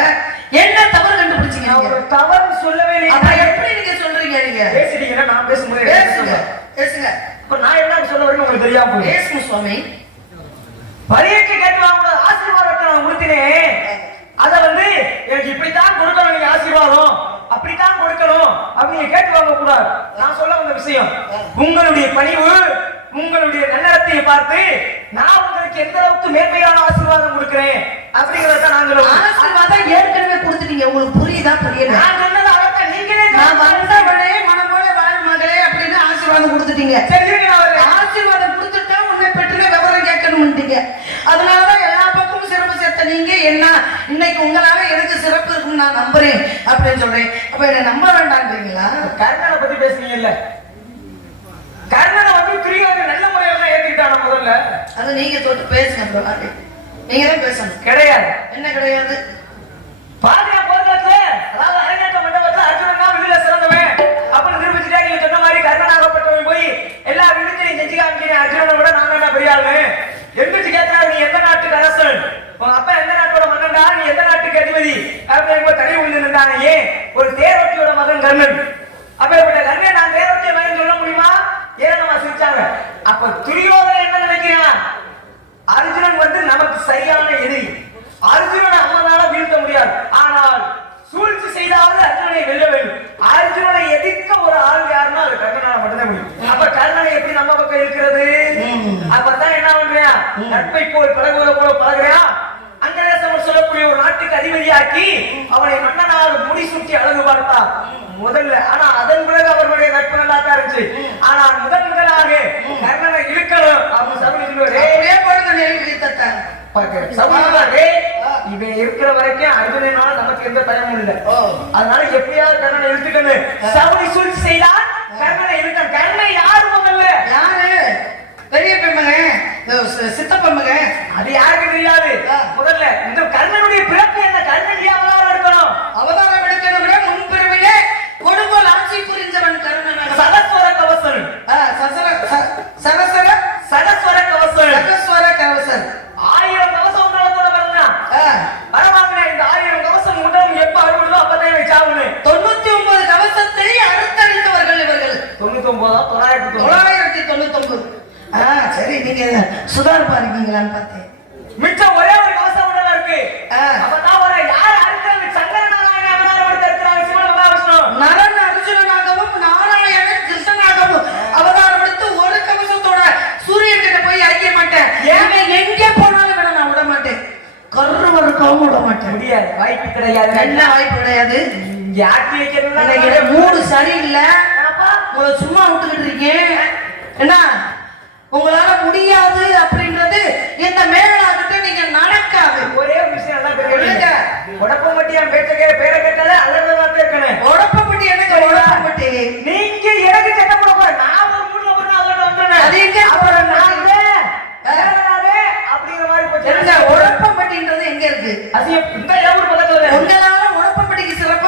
என்ன தவறு கண்டுபிடிச்சீங்க? ஒரு தவறு சொல்லவே இல்லை. எப்படி நீங்க சொல்றீங்க? நீங்க பேசுறீங்கன்னா நான் பேசும்போது பேசுங்க பேசுங்க. இப்ப நான் என்ன சொல்ல வரேன்னு உங்களுக்கு தெரியாம போய் பேசுங்க சுவாமி. பரியக்கு கேட்டு வாங்க ஆசீர்வாதத்தை நான் கொடுத்தேன், அத வந்து எனக்கு இப்படித்தான் கொடுக்கணும், நீங்க ஆசீர்வாதம் அப்படித்தான் கொடுக்கணும் அப்படின்னு கேட்டு வாங்க கூடாது. நான் சொல்ல வந்த விஷயம், உங்களுடைய பணிவு உங்களுடைய நல்லறத்தை பார்த்து நான் உங்களுக்கு எந்த அளவுக்கு மேன்மையான ஆசீர்வாதம் கொடுக்கிறேன் அப்படிங்கறத நாங்க ஆசீர்வாதம் ஏற்கனவே கொடுத்துட்டீங்க. உங்களுக்கு புரியுதா? புரியல. நான் சொன்னது அவர்தான், நீங்களே நான் வந்தவனே மனமோட வாழ் மகளே அப்படின்னு ஆசீர்வாதம் கொடுத்துட்டீங்க. ஆசீர்வாதம் கொடுத்துட்டா உன்னை பற்றின விவரம் கேட்கணும்ட்டீங்க. அதனாலதான் எல்லா பக்கமும் சிறப்பு சேர்த்த நீங்க என்ன இன்னைக்கு உங்களால எனக்கு சிறப்பு இருக்குன்னு நான் நம்புறேன் அப்படின்னு சொல்றேன். அப்ப என்ன நம்ப வேண்டாம்ன்றீங்களா? கர்ணனை பத்தி பேசுனீங்கல்ல, கர்ணனை வந்து துரியோதனன் நல்ல முறையில தான் ஏத்துக்கிட்டான முதல்ல. அது நீங்க தொட்டு பேசுங்க, நீங்க தான் பேசணும். கிடையாது. என்ன கிடையாது? பாதியா போர்க்களத்துல அதாவது அரங்கேற்ற மண்டபத்துல அர்ஜுனன் தான் வில்லுல சிறந்தவன் அப்படின்னு நிரூபிச்சுட்டா, நீங்க சொன்ன மாதிரி கர்ணனாகப்பட்டவன் போய் எல்லா வில்லுத்தையும் செஞ்சு காமிக்கிறேன், அர்ஜுனனை விட நான் தான் பெரிய ஆளு. எந்திரிச்சு கேட்கிறாரு, நீ எந்த நாட்டுக்கு அரசன், உங்க அப்பா எந்த நாட்டோட மன்னன்டா, நீ எந்த நாட்டுக்கு அதிபதி அப்படின்னு தனி விழுந்து நின்றானே. ஏன் ஒரு தேரோட்டியோட மகன் கர்ணன், அப்பேற்பட்ட கர்ணன் நான் தேரோட்டிய மகன் சொல்ல முடியுமா? ஏனமா சிரிச்சாங்க. அப்ப துரியோதனன் என்ன நினைக்கிறான், அர்ஜுனன் வந்து நமக்கு சரியான எதிரி, அர்ஜுனனை அம்மனால வீழ்த்த முடியாது, ஆனால் சூழ்ச்சி செய்தாவது அர்ஜுனனை வெல்ல வேண்டும். அர்ஜுனனை எதிர்க்க ஒரு ஆள் யாருன்னா அது கர்ணனால மட்டும்தான் முடியும். அப்ப கர்ணனை எப்படி நம்ம பக்கம் இருக்கிறது? அப்பதான் என்ன பண்றியா, நட்பை போல் பழகுவதை போல பழகுறியா, அங்கதேசம் சொல்லக்கூடிய ஒரு நாட்டுக்கு அதிபதியாக்கி அவனை மன்னனால் முடி சுட்டி அழகு பார்த்தா முதல்ல. ஆனா அதன் பிறகு அவர்களுடைய நட்பு நல்லா தான் இருந்துச்சு. ஆனா முதலாக கர்ணனை இழுக்கணும் அப்படின்னு சபை சொல்லுவாரு. இவன் இருக்கிற வரைக்கும் அர்ஜுனனால நமக்கு எந்த பயமும் இல்லை, அதனால எப்படியாவது கர்ணனை இழுத்துக்கணும். சபை சூழ்ச்சி செய்தான் கர்ணனை இழுக்க. கர்ணன் யாரு முதல்ல? யாரு? பெரிய பெண்மகன், சித்தப்ப மகன். அது யாருக்கு தெரியாது. முதல்ல இந்த கர்ணனுடைய பிறப்பு என்ன, கர்ணன் அவதாரம் எடுக்கணும். அவதாரம் எடுக்கணும்னா முன்பிறவிலே கொடுங்கோல் ஆட்சி புரிந்தவன் கர்ணன். சதஸ்வர கவசன், சதஸ்வர கவசன், சகஸ்வர கவசன். 1000 கவசம் உண்டலத்தோட பிறந்தான். பரவாயில்ல, இந்த 1000 கவசம் உண்டலம் எப்ப அறுபடுதோ அப்பதான் வச்சாவுன்னு 99 கவசத்தை அறுத்தறிந்தவர்கள் இவர்கள். 99 சரி, நீங்க சுதாரிப்பா இருக்கீங்களான்னு பார்த்தேன். மிச்சம் ஒரே ஒரு கவசம் உண்டல இருக்கு. அப்பதான் ஒரு யார் அறுக்கிறது? சங்கரநாராயண அவதாரம் எடுத்திருக்கிறாங்க. சிவன் மகாவிஷ்ணு நரன் அர்ஜுனனாகவும் நாராயணன் கிருஷ்ணனாகவும் அவதாரம் எடுத்து ஒரு கவசத்தோட சூரியன் கிட்ட போய் ஐக்கிய மாட்டேன். ஏன் எங்க போனாலும் வேணா நான் விட மாட்டேன், கருவருக்கவும் விட மாட்டேன். முடியாது, வாய்ப்பு கிடையாது. என்ன வாய்ப்பு கிடையாது? இங்க ஆட்டி வைக்கிறதுனா இன்னைக்கு மூடு சரியில்லை, அப்பா உங்களை சும்மா விட்டுக்கிட்டு இருக்கேன். என்ன உங்களால முடியாது அப்படின்றது இந்த மேலாகிட்ட நீங்க நடக்காது. ஒரே ஒரு விஷயம் நல்லா சொல்லுங்க. தெரியுங்க. உடப்பம்பட்டியா பேரை கேட்டாலே அலர்ந்த வார்த்தை இருக்கணும். உடப்பப்பட்டி எனக்கு உடப்பப்பட்டி நீங்க எனக்கு சட்டை போட போற நான் ஒரு மூணு ஒரு நாள் வந்துட்டேன். அது எங்க அப்புறம் நானே அப்படிங்கிற மாதிரி போச்சு. எங்க உடப்பப்பட்டின்றது எங்க இருக்கு? அது இந்த ஊர் பக்கத்துல உங்களால உடப்பப்பட்டிக்கு சிறப்பா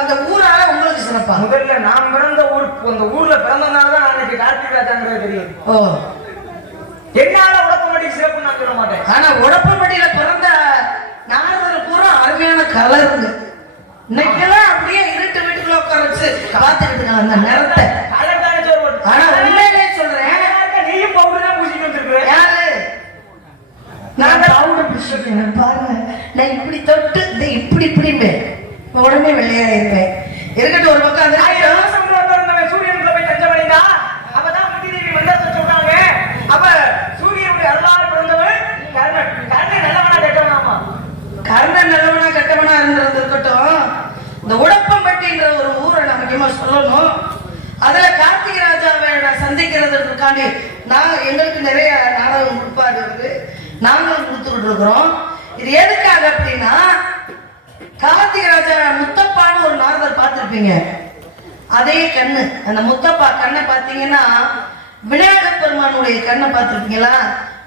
அந்த ஊரால உங்களுக்கு சிறப்பா? முதல்ல நான் பிறந்த ஊர் அந்த ஊர்ல பிறந்தனால தான் அன்னைக்கு கார்த்திக் ராஜாங்கிறது தெரியும். ஓ, என்னால உடப்பம்பட்டிக்கு சிறப்பு நான் சொல்ல மாட்டேன். ஆனா உடப்பப்பட்டியில பிறந்த நாரதர் பூரா அருமையான கலருங்க. இன்னைக்கெல்லாம் அப்படியே இருட்டு வீட்டுக்குள்ள உட்கார வச்சு பார்த்துக்கிட்டு இருக்காங்க அந்த நேரத்தை. கலர் தானே சோறு. ஆனா உண்மையிலே சொல்றேன், நீயும் பவுடர் தான் பூசிட்டு வந்துருக்க. யாரு நான் பவுடர் பூசிக்கிறேன் பாருங்க. நான் இப்படி தொட்டு இப்படி இப்படிம்பேன், உடனே வெள்ளையாயிருப்பேன். இருக்கட்டும் ஒரு பக்கம். அது சூரியனுக்குள்ள போய் தஞ்சம் அடைந்தா அப்பதான் முத்தி தேவி மந்திரத்தை சொல்றாங்க. அப்ப சூரியனுடைய அருளால் பிறந்தவன் கர்ணன். கர்ணன் நல்லவனா கெட்டவனாமா? கர்ணன் நல்லவனா கெட்டவனா இருந்தது இருக்கட்டும். இந்த உடப்பம்பட்டின்ற ஒரு ஊரை நான் முக்கியமா சொல்லணும். அதுல கார்த்திகை ராஜாவை சந்திக்கிறதுக்காண்டி எங்களுக்கு நிறைய நாடகம் கொடுப்பாரு, நாங்களும் கொடுத்துக்கிட்டு இருக்கிறோம். இது எதுக்காக அப்படின்னா, கார்த்திகை ராஜா முத்தப்பான்னு ஒரு நாரதர் பார்த்திருப்பீங்க. அதே கண்ணு, அந்த முத்தப்பா கண்ணை பார்த்தீங்கன்னா விநாயகர் பெருமானுடைய கண்ணை பார்த்திருப்பீங்களா?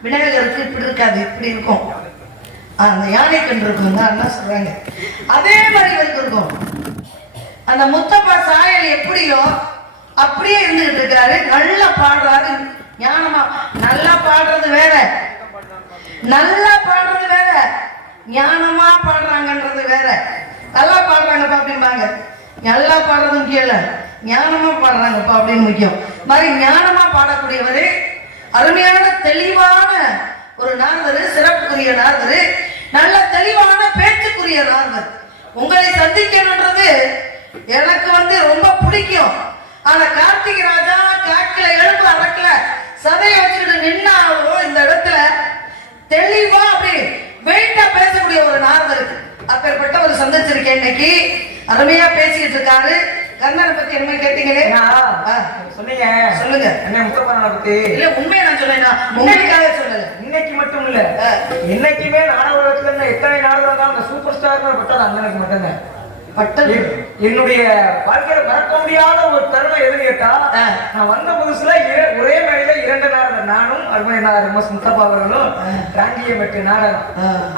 விநாயகருக்கு இப்படி இருக்காது, இப்படி இருக்கும். அந்த யானை கண் இருக்கும் தான் என்ன சொல்றாங்க, அதே மாதிரி இவருக்கு இருக்கும். அந்த முத்தப்பா சாயல் எப்படியோ அப்படியே இருந்துகிட்டு இருக்காரு. நல்லா பாடுறாரு, ஞானமா. நல்லா பாடுறது வேற, நல்லா பாடுறது வேற, ஞானமா பாடுறாங்கன்றது வேற. நல்லா பாடுறாங்கப்பா அப்படிம்பாங்க, நல்லா பாடுறது முக்கியம் இல்ல, ஞானமா பாடுறாங்கப்பா அப்படின்னு முக்கியம். மாதிரி ஞானமா பாடக்கூடியவரு, அருமையான தெளிவான ஒரு நாரதர், சிறப்புக்குரிய நாரதர், நல்ல தெளிவான பேச்சுக்குரிய நாரதர். உங்களை சந்திக்கணும்ன்றது எனக்கு ரொம்ப பிடிக்கும். ஆனா கார்த்திகை ராஜா காக்கில எலும்பு அறக்கல சதையை வச்சுக்கிட்டு நின்னாலும் இந்த இடத்துல தெளிவா அப்படி வெயிட்டா பேசக்கூடிய ஒரு நாரதர், அப்பேற்பட்ட ஒரு சந்திச்சிருக்கேன் இன்னைக்கு. அருமையா பேசிக்கிட்டு இருக்காரு. கர்ணனை பத்தி என்ன கேட்டீங்களே, சொன்னீங்க. சொல்லுங்க. என்ன முத்தப்பனை பத்தி? இல்ல உண்மையை நான் சொன்னேன்னா உங்களுக்காக சொல்லல. இன்னைக்கு மட்டும் இல்ல, என்னைக்குமே நாடக உலகத்துல இருந்த எத்தனை நாடகம் தான் அந்த சூப்பர் ஸ்டார் பட்டது அண்ணனுக்கு மட்டும்தான் பட்டது. என்னுடைய வாழ்க்கையில மறக்க முடியாத ஒரு தருணம் எதுன்னு கேட்டா, நான் வந்த புதுசுல ஒரே மேடையில 2 நாடகம், நானும் அருமையனார் முத்தப்பா அவர்களும் ராங்கியம்பட்டு நாடகம்.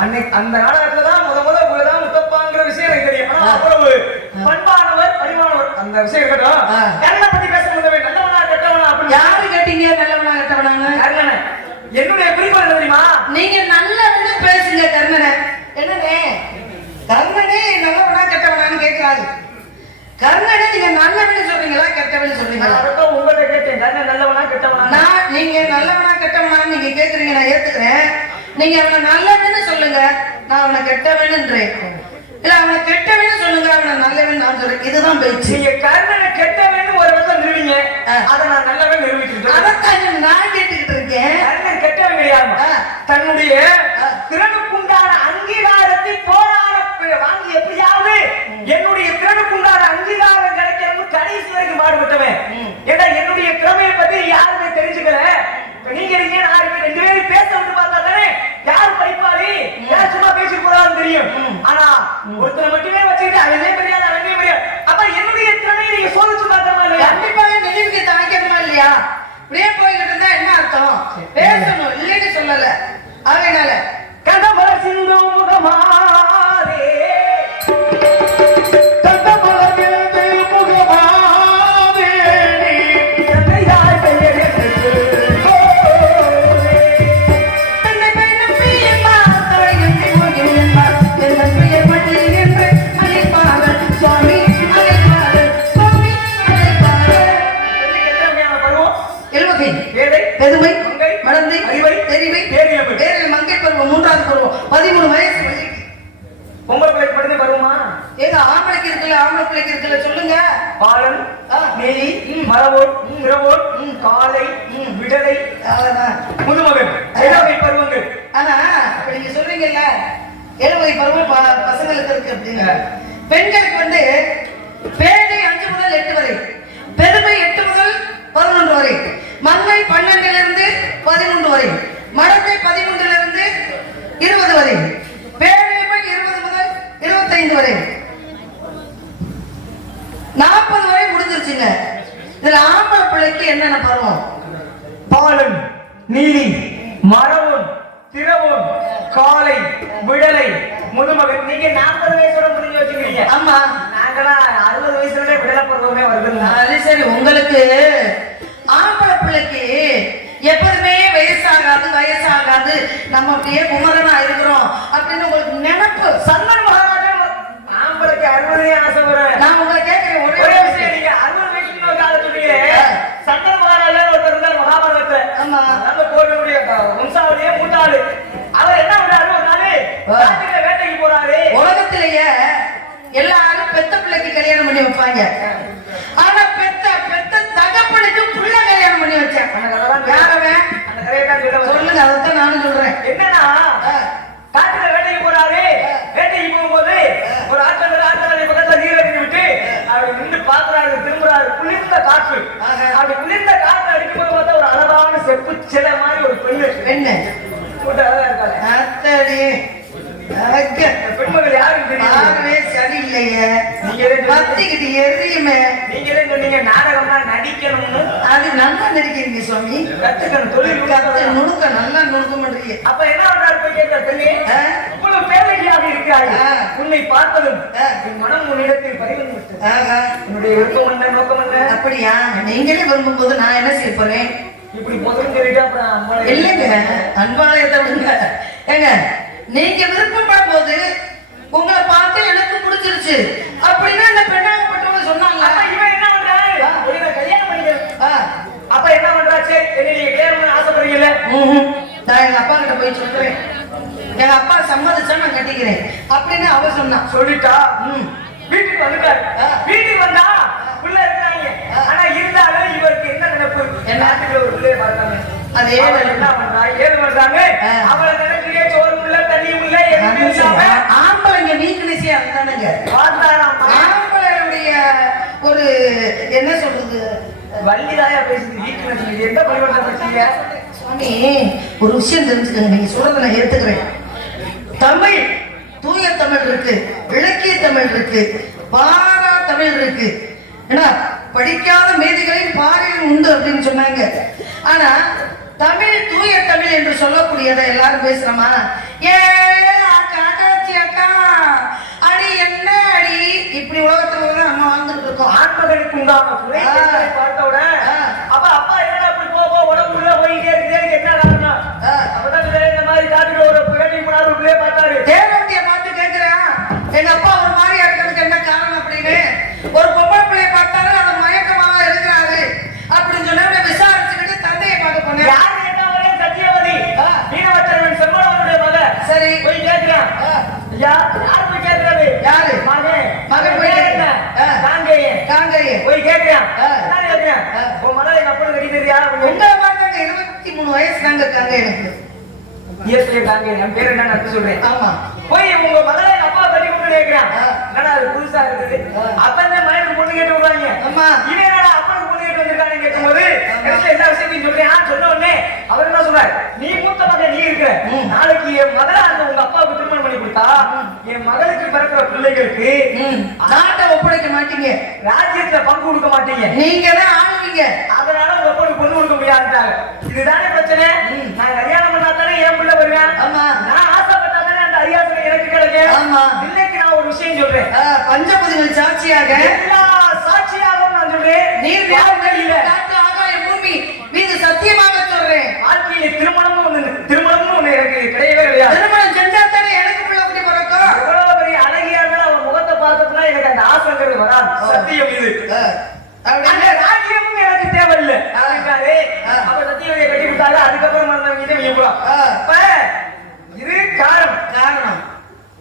அன்னைக்கு அந்த நாடகத்துல தான் முததான் முத்தப்பாங்கிற விஷயம் எனக்கு தெரியும். ஆனா அவ்வளவு பண்பானவர், பரிமாணவர். அந்த விஷயம் இருக்கட்டும். கர்ணனை பத்தி பேசுறது நல்லவனா கெட்டவனா அப்படின்னு யாரு கேட்டீங்க? நல்லவனா கெட்டவனாங்க? கர்ணனை. என்னுடைய குறிக்கோள் என்ன தெரியுமா? நீங்க நல்லவன்னு பேசுங்க. கர்ணனை என்னனே, கர்ணனே நல்லவனா கெட்டவனான்னு கேட்கிறாரு. கர்ணனே நீங்க நல்லவன்னு சொல்றீங்களா கெட்டவன்னு சொல்றீங்களா? உங்கள்ட்ட கேட்டேன், கர்ணன் நல்லவனா கெட்டவனா? நீங்க நல்லவனா கெட்டவனான்னு நீங்க கேக்குறீங்க, நான் ஏத்துக்கிறேன். நீங்க அவனை நல்லவன்னு சொல்லுங்க, நான் அவனை கெட்டவன்ன்றேன். இல்ல அவனை கெட்டவன்னு சொல்லுங்க, அவனை நல்லவன் நான் சொல்றேன். இதுதான் பேச்சு. நீங்க கர்ணனை கெட்டவன்னு ஒரு இடத்துல நிறுவீங்க, அதை நான் நல்லவன் நிரூபிக்கிறேன். அதைத்தான் நான் கேட்டுக்கிட்டு இருக்கேன். கர்ணன் கெட்டவன் கிடையாது. தன்னுடைய திறனுக்குண்டான அங்கீகாரத்தை போராட வாங்கி எப்படியாவது என்னுடைய திறனுக்குண்டான அங்கீகாரம் கிடைக்கிறது கடைசி வரைக்கும் பாடுபட்டவன். ஏன்னா என்னுடைய திறமையை பத்தி யாருமே தெரிஞ்சுக்கல. நீங்க இருக்கீங்க, நான் இருக்கேன், 2 பேரும் பேச விட்டு பார்த்தா தானே யார் படிப்பாளி யார் சும்மா பேசிட்டு போறான்னு தெரியும். ஆனா ஒருத்தரை மட்டுமே வச்சுக்கிட்டு அதே தெரியாது அதே முடியாது. அப்ப என்னுடைய திறமையை நீங்க சோதிச்சு பார்த்தோமா இல்லையா? கண்டிப்பாக நினைவுக்கு தாய்க்கணுமா இல்லையா? இப்படியே போய்கிட்டு இருந்தா என்ன அர்த்தம்? பேசணும், இல்லைன்னு சொல்லல. அதனால கதமலர் சிந்து முகமாரே பெருமை, மடந்தை, தெரிவை, மங்கை பருவம், 3வது பருவம், 13 வயசு. பொம்பளை பிள்ளைக்கு மட்டுமே பருவமா? ஏங்க ஆம்பளைக்கு இருக்குல்ல, ஆம்பளை பிள்ளைக்கு இருக்குல்ல, சொல்லுங்க. பாலன், நெய், மரவோன், திரவோன், காலை, விடலை, முதுமகன், 7 பருவங்கள். ஆனா இப்ப நீங்க சொல்றீங்கல்ல 7 பருவம் பசங்களுக்கு இருக்கு அப்படின்னு. பெண்களுக்கு வந்து பேதை 5 முதல் 8 வரை, பெருமை 8 முதல் 11 வரை, மங்கை 12 13 வரை, மடத்தை 13 20 வரை, பேரழிவு 20 முதல் 25 வரை, 40 வரை முடிஞ்சிருச்சுங்க. இதுல ஆம்பளை பிள்ளைக்கு என்னென்ன பருவம்? பாலன், நீலி, மரவன், திரவன், காலை, விடலை, முதுமகன். நீங்க 40 வயசோட முடிஞ்சு வச்சுக்கிறீங்க. ஆமா, நாங்களா 60 வயசுல விடலை பருவமே வருதுங்க. அது சரி. உங்களுக்கு ஆம்பளை பிள்ளைக்கு எப்போதுமே வயசாகாது நம்ம அப்படியே குமரனா இருக்கிறோம் அப்படின்னு உங்களுக்கு நினைப்பு. சன்மன் மகாராஜன் ஆம்பளைக்கு 60 ஆசை வரும். நான் உங்களை கேட்கிறேன் ஒரே விஷயம், நீங்க 60 வயசுக்கு கால சொன்னீங்க. சன்மன் மகாராஜன் ஒருத்தர் இருந்தார் மகாபாரதத்தை. ஆமா, நம்ம கோவிலுடைய வம்சாவளியே மூட்டாளு. அவர் என்ன பண்றாரு, ஒரு நாள் காட்டுல வேட்டைக்கு போறாரு. உலகத்திலேயே எல்லாரும் பெத்த பிள்ளைக்கு கல்யாணம் பண்ணி வைப்பாங்க. ஆனா பெத்த தகப்பனுக்கு புள்ள கல்யாணம் பண்ணி வச்சான். யாரவன்? அந்த கதையை தான் சொல்லுங்க, அதைத்தான் நானும் சொல்றேன். என்னன்னா, காட்டுல வேட்டைக்கு போறாரு. வேட்டைக்கு போகும்போது ஒரு ஆட்டாளி பக்கத்துல நீர் அடிச்சு விட்டு அப்படி நின்று பாக்குறாரு, திரும்புறாரு. குளிர்ந்த காற்று. அப்படி குளிர்ந்த காற்று அடிக்கும் போது பார்த்தா ஒரு அழகான செப்பு சிலை மாதிரி ஒரு பெண்ணு கூட்ட அழகா இருக்காங்க. அத்தடி பெண்மகள் யாருக்கு தெரியும்? யாருமே சரியில்லையே. நீங்களே பத்திக்கிட்டு எரியுமே. நீங்களே சொன்னீங்க நாடகம்னா நடிக்கணும்னு. அது நல்லா நடிக்கிறீங்க சுவாமி. கத்துக்கணும், தொழில் கத்து நுணுக்க நல்லா நுணுக்க பண்றீங்க. அப்ப என்ன பண்றாரு போய் கேட்கிறார், தம்பி இவ்வளவு பேரழியாக இருக்கிறாய், உன்னை பார்த்ததும் என் மனம் உன்னிடத்தில் பறிவந்து விட்டது. என்னுடைய விருப்பம் என்ன, நோக்கம் என்ன? அப்படியா? நீங்களே விரும்பும்போது நான் என்ன செய்ய போறேன்? இப்படி முதலும் சொல்லிட்டு அப்புறம் இல்லைங்க, அன்பாலயத்தை விடுங்க. ஏங்க, நீங்க விருப்பப்படும் போது உங்களை பார்த்து எனக்கு பிடிச்சிருச்சு அப்படின்னு அந்த பெண்ணாகப்பட்டவங்க சொன்னாங்க. இவன் என்ன பண்றாரு, கல்யாணம் பண்ணிக்கிறேன். அப்ப என்ன பண்றாச்சு, என்ன நீங்க கல்யாணம் ஆசைப்படுறீங்கல்ல? நான் எங்க அப்பா கிட்ட போய் சொல்றேன், எங்க அப்பா சம்மதிச்சா நான் கட்டிக்கிறேன் அப்படின்னு அவ சொன்னா. சொல்லிட்டா வீட்டுக்கு வந்துட்டாரு. வீட்டுக்கு வந்தா உள்ள இருக்கிறாங்க. ஆனா இருந்தாலும் இவருக்கு என்ன நினைப்பு, என் நாட்டுல ஒரு பிள்ளைய பார்த்தாங்க. அதே என்ன பண்றா, ஏது பண்றாங்க, அவளை நினைச்சிலே சோறும் இல்ல தண்ணியும் இல்ல எதுவுமே இல்லாம ஆம்பளைங்க வீக்னஸே அதுதானுங்க. ஆம்பளையுடைய ஒரு என்ன சொல்றது, வள்ளிதாயா பேசுது. வீக்னஸ் எந்த பரிவர்த்தனை பேசுறீங்க சுவாமி? ஒரு விஷயம் தெரிஞ்சுக்கங்க, நீங்க சொல்றதை நான் ஏத்துக்கிறேன். தமிழ், தூய தமிழ் இருக்கு, இலக்கிய தமிழ் இருக்கு, பாரா தமிழ் இருக்கு. ஏன்னா படிக்காத மேதைகளின் பாறையில் உண்டு அப்படின்னு சொன்னாங்க. ஆனா தமிழ், தூய தமிழ் என்று சொல்லக்கூடியதை எல்லாரும் பேசுறோமா? ஏ அக்கா, அக்காச்சி அக்கா, அடி என்ன அடி, இப்படி உலகத்துல தான் நம்ம வாழ்ந்துட்டு இருக்கோம். ஆண்மகனுக்கு உண்டான பார்த்தவுடன் அப்ப அப்பா என்ன அப்படி உடம்பு உள்ள போயிட்டே இருக்கு, என்ன காரணம்? அப்பதான் இந்த மாதிரி காட்டுல ஒரு வேட்டைக்கு போனாரு, ஒரு பிள்ளைய பார்த்தாரு. தேவட்டிய பார்த்து கேட்கிறேன், எங்க அப்பா ஒரு மாதிரியா இருக்கிறதுக்கு என்ன காரணம் அப்படின்னு. ஒரு பொம்பளை பிள்ளைய பார்த்தாரு, அது மயக்கமாக இருக்கிறாரு அப்படின்னு சொன்ன விசாரிச்சுக்கிட்டு தந்தையை பார்க்க போனேன். யாரு கேட்டாலே சத்தியவதி மீனவச்சரவன் செம்மனவனுடைய மகன். சரி போய் கேட்கிறான். யாரு போய் கேட்கிறது? யாரு? மகன் போய் கேட்கிறேன். காங்கேய போய் கேட்கிறான். என்ன கேட்கிறேன்? உன் மகளை எங்க அப்பா கட்டி தெரியா? உங்களை பார்த்தாங்க 23 வயசு தாங்க இருக்காங்க எனக்கு. இயற்கை காங்கேய, என் பேர் என்ன நான் சொல்றேன். ஆமா, போய் உங்க மகளை எங்க அப்பா கட்டி கொண்டு கேட்கிறான். என்னடா அது புதுசா இருக்குது, அப்பதான் மகனுக்கு பொண்ணு கேட்டு விடுறாங்க. ஆமா, இவன் என்னடா அப்பனுக்கு பொண்ணு கேட்டு வந்திருக்கான்னு கேட்கும்போது எல்லா விஷயத்தையும் சொல்றேன். சொன்ன உடனே அவர் என்ன சொல்றாரு, நீ மூத்த மகன், நீ இருக்கிற நாளைக்கு என் மகளா இருந்த உங்க அப்பாவுக்கு திருமணம் பண்ணி கொடுத்தா என் மகளுக்கு பிறக்கிற பிள்ளைகளுக்கு நாட்டை ஒப்படைக்க மாட்டீங்க, ராஜ்யத்துல பங்கு கொடுக்க மாட்டீங்க, நீங்க தான் ஆளுவீங்க. அதனால உங்க அப்பனுக்கு பொண்ணு கொடுக்க முடியாதுட்டாங்க. இதுதானே பிரச்சனை. நான் கல்யாணம் பண்ணாதானே என் பிள்ளை வருவேன். ஆமா, நான் ஆசைப்பட்டாதானே அந்த அரியாசனை எனக்கு கிடைக்கும். ஆமா, இன்னைக்கு நான் ஒரு விஷயம் சொல்றேன். பஞ்சபதிகள் சாட்சியாக, எல்லா சாட்சியாகவும் நான் சொல்றேன். நீர் இல்ல காற்று ஆகாயம் பூமி மீது சத்தியமாக சொல்றேன். வாழ்க்கையில திருமணம்னு ஒண்ணு எனக்கு கிடையவே கிடையாது. திருமணம் செஞ்சா தானே எனக்கு பிள்ளை குட்டி பிறக்கும். எவ்வளவு பெரிய அழகியா இருந்தாலும் அவன் முகத்தை பார்த்ததுனா எனக்கு அந்த ஆசைங்கிறது வராது. சத்தியம் இது. அந்த ராஜ்யமும் எனக்கு தேவையில்லை. அப்ப சத்தியவதியை கட்டி விட்டாரு. அதுக்கப்புறம் இது காரணம்.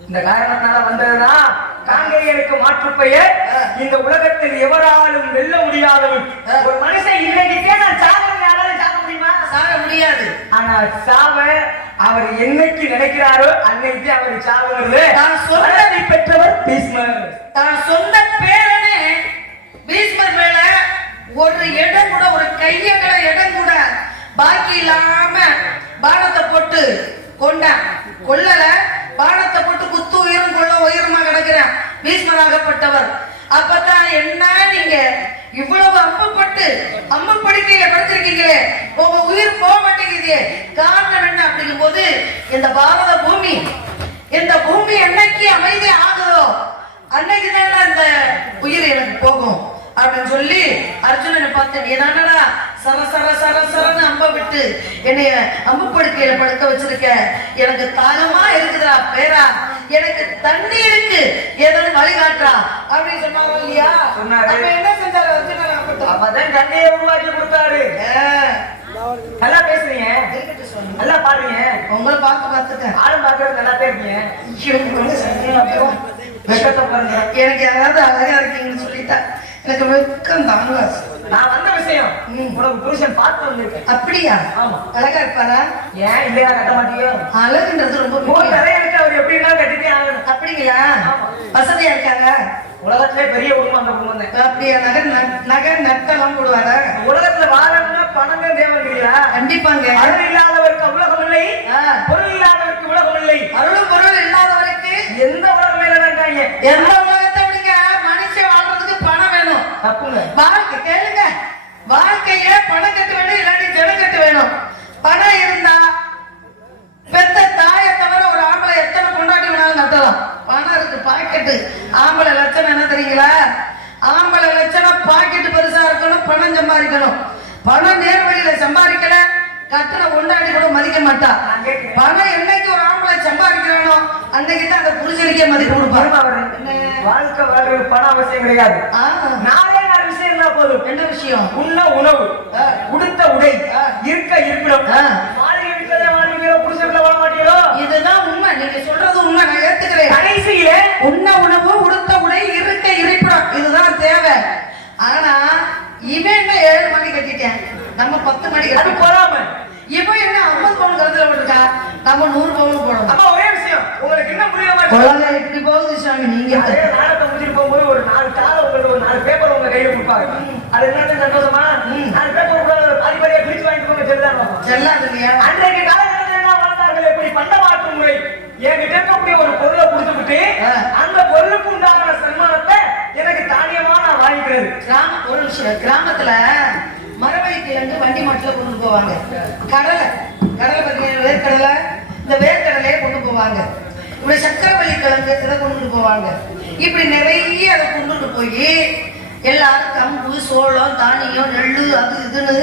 இந்த காரணத்தினால வந்ததுதான் காங்கேயனுக்கு மாற்று பெயர். இந்த உலகத்தில் எவராலும் வெல்ல முடியாதவன் ஒரு மனுஷன். இன்னைக்கு நான் சாக யாராலும் சாக முடியுமா? சாக முடியாது. ஆனா சாவ அவர் என்னைக்கு நினைக்கிறாரோ அன்னைக்கு அவர் சாவு வருது. நான் சொன்னதை பெற்றவர் பீஷ்மர். தான் சொந்த பேரனே பீஷ்மர் மேல ஒரு இடம் கூட, ஒரு கையகல இடம் கூட பாக்கி இல்லாம பானத்தை போட்டு கொண்டான். கொல்லல, பானத்தை போட்டு குத்து உயிரும் கொள்ள உயிரமா கிடக்கிறான் பீஷ்மராகப்பட்டவர். அப்பதான் என்ன நீங்க இவ்வளவு அம்பப்பட்டு அம்பு படுக்கையில படுத்திருக்கீங்களே, உங்க உயிர் போக மாட்டேங்குது, காரணம் என்ன அப்படிங்கும் போது, இந்த பாரத பூமி, இந்த பூமி என்னைக்கு அமைதி ஆகுதோ அன்னைக்குதான் அந்த உயிர் எனக்கு போகும் அப்படின்னு சொல்லி அர்ஜுனனை பார்த்து, நீ தானடா சர சர சர சரன்னு அம்ப விட்டு என்னைய அம்பு படுக்கையில படுக்க வச்சிருக்க, எனக்கு தாகமா இருக்குதுடா பேரா, எனக்கு தண்ணி இருக்கு, ஏதாவது வழிகாட்டுறா அப்படின்னு சொன்னாங்க இல்லையா? சொன்னாரு. அப்ப என்ன செஞ்சாரு அர்ஜுனன்? அப்பதான் தண்ணியை உருவாக்கி கொடுத்தாரு. நல்லா பேசுறீங்க, நல்லா பாருங்க, உங்களை பார்த்துக்க ஆளும் பாக்குறது நல்லா பேசுறீங்க. வெக்கத்தை பாருங்க. எனக்கு யாராவது அழகா இருக்கீங்கன்னு சொல்லிட்டா எனக்கு வெக்கம் தாங்க. நான் வந்த விஷயம் உனக்கு புருஷன் பார்த்து வந்திருக்கேன். அப்படியா? ஆமா. அழகா இருப்பாரா? ஏன் இல்லையா கட்ட மாட்டியோ? அழகுன்றது ரொம்ப முக்கியம். தலையனுக்கு அவர் எப்படின்னா கட்டிட்டே ஆகணும். அப்படிங்களா? வசதியா இருக்காங்க? உலகத்திலே பெரிய குடும்பம் அந்த குடும்பம். அப்படியா? நகை நட்டெல்லாம் போடுவாரா? உலகத்துல வாழணும்னா பணங்க தேவையா? கண்டிப்பாங்க. அருள் இல்லாதவருக்கு உலகம் இல்லை, பொருள் இல்லாதவருக்கு உலகம் இல்லை. அருளும் பொருள் இல்லாதவருக்கு எந்த உலகம் மேல இருக்காங்க? எந்த உலகத்தை விடுங்க, மனுஷன் வாழ்றதுக்கு பணம் வேணும். தப்புங்க. வாழ்க்கை கேளுங்க, வாழ்க்கையில பணம் கட்டு வேணும், இல்லாட்டி ஜனம் கட்டு வேணும். பணம் இருந்தா பெத்த தாயை தவிர ஒரு ஆம்பளை எத்தனை கொண்டாடி வேணாலும் நட்டலாம். பணம் இருக்கு, பாக்கெட்டு. ஆம்பளை லட்சணம் என்ன தெரியுங்களா? ஆம்பளை லட்சணம் பாக்கெட்டு பெருசா இருக்கணும், பணம் சம்பாதிக்கணும். பணம் நேர் வழியில சம்பாதிக்கல, கட்டண கொண்டாடி கூட மதிக்க மாட்டா. பணம் என்னைக்கு ஒரு ஆம்பளை சம்பாதிக்கிறானோ அன்னைக்கு தான் அந்த புருஷனுக்கே மதிப்பு கொடுப்பாரு. வாழ்க்கை வாழ்றது பணம் அவசியம் கிடையாது. நாளே நாலு விஷயம் தான் போதும். என்ன விஷயம்? உண்ண உணவு, உடுத்த உடை, இருக்க இருப்பிடம். மாளிகை வீட்டுல வாழ்வீங்களோ, புருஷன்ல வாழ மாட்டீங்களோ? இதுதான் உண்மை. நீங்க சொல்றது உண்மை, நான் ஏத்துக்கிறேன். கடைசியில உண்ண உணவு, உடுத்த உடை, இருக்க இருப்பிடம், இதுதான் தேவை. ஆனா இவன் என்ன 7 மணி கட்டிட்டேன், நம்ம 10 மணி அது கட்டி போறாம. இவன் என்ன 50 பவுன் கருத்துல போட்டுருக்கா, நம்ம 100 பவுன் போடணும். அப்ப ஒரே விஷயம் உங்களுக்கு என்ன புரிய குழந்தை இப்படி போகுது சாமி. நீங்க நாடகத்தை முடிச்சுட்டு போகும்போது ஒரு 4 தாள் உங்களுக்கு ஒரு 4 பேப்பர் உங்க கையில கொடுப்பாங்க. அது என்ன சந்தோஷமா? 4 பேப்பர் பாதிப்படியா பிரிச்சு வாங்கிட்டு போங்க. செல்லாது இல்லையா? அன்றைக்கு காலகட்டத்தில் என்ன வாழ்ந்தார்கள், எப்படி பண்ட மாற்று முறை. என்கிட்ட இருக்கக்கூடிய ஒரு பொருளை கொடுத்துட்டு அந்த பொருளுக்கு உண்டான சன்மானத்தை எனக்கு தானியமா நான் வாங்கிக்கிறது. ஒரு விஷயம், கிராமத்துல மரவள்ளி கிழங்கு வண்டி மாட்டுல கொண்டு போவாங்க. கடலை பார்த்தீங்கன்னா வேர்க்கடலை, இந்த வேர்க்கடலையே கொண்டு போவாங்க. இப்படி சக்கரவள்ளி கிழங்கு இதை கொண்டு போவாங்க. இப்படி நிறைய அதை கொண்டுட்டு போய் எல்லாரும் கம்பு, சோளம், தானியம், நெல்லு, அது இதுன்னு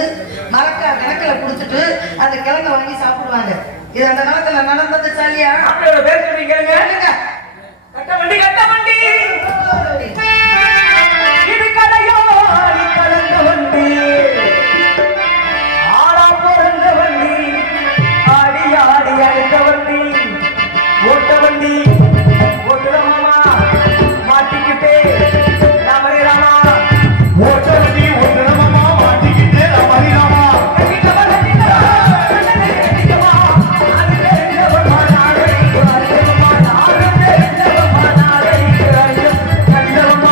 மரக்கா கணக்கில் கொடுத்துட்டு அந்த கிழங்கை வாங்கி சாப்பிடுவாங்க. இது அந்த காலத்துல நடந்தது. சாலியா அப்படியோட பேர் சொல்றீங்க. கட்ட வண்டி, கட்ட வண்டி, இது கடையோ கலந்த வண்டி, ஆளா பிறந்த வண்டி, ஆடி ஆடி அழைத்த வண்டி, ஓட்ட வண்டி, ஓட்டுறமாமா மாட்டிக்கிட்டே ராமரே ராமா, ஓட்ட வண்டி ஓட்டுறமாமா மாட்டிக்கிட்டே ராமரே ராமா. நல்லவன்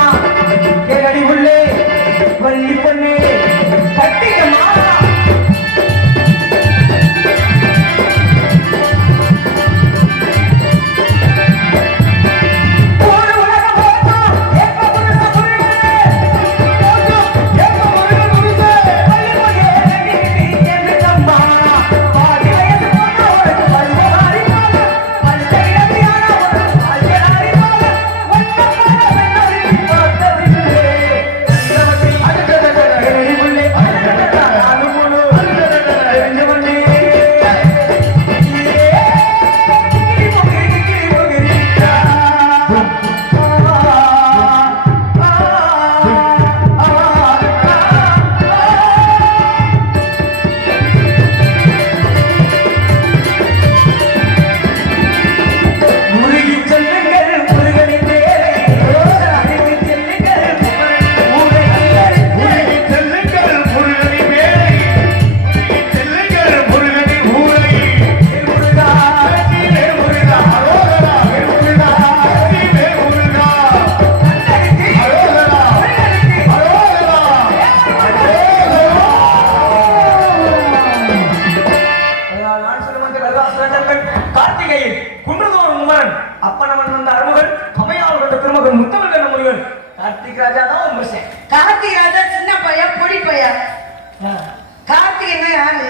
கார்த்திகைன்னா யாரு?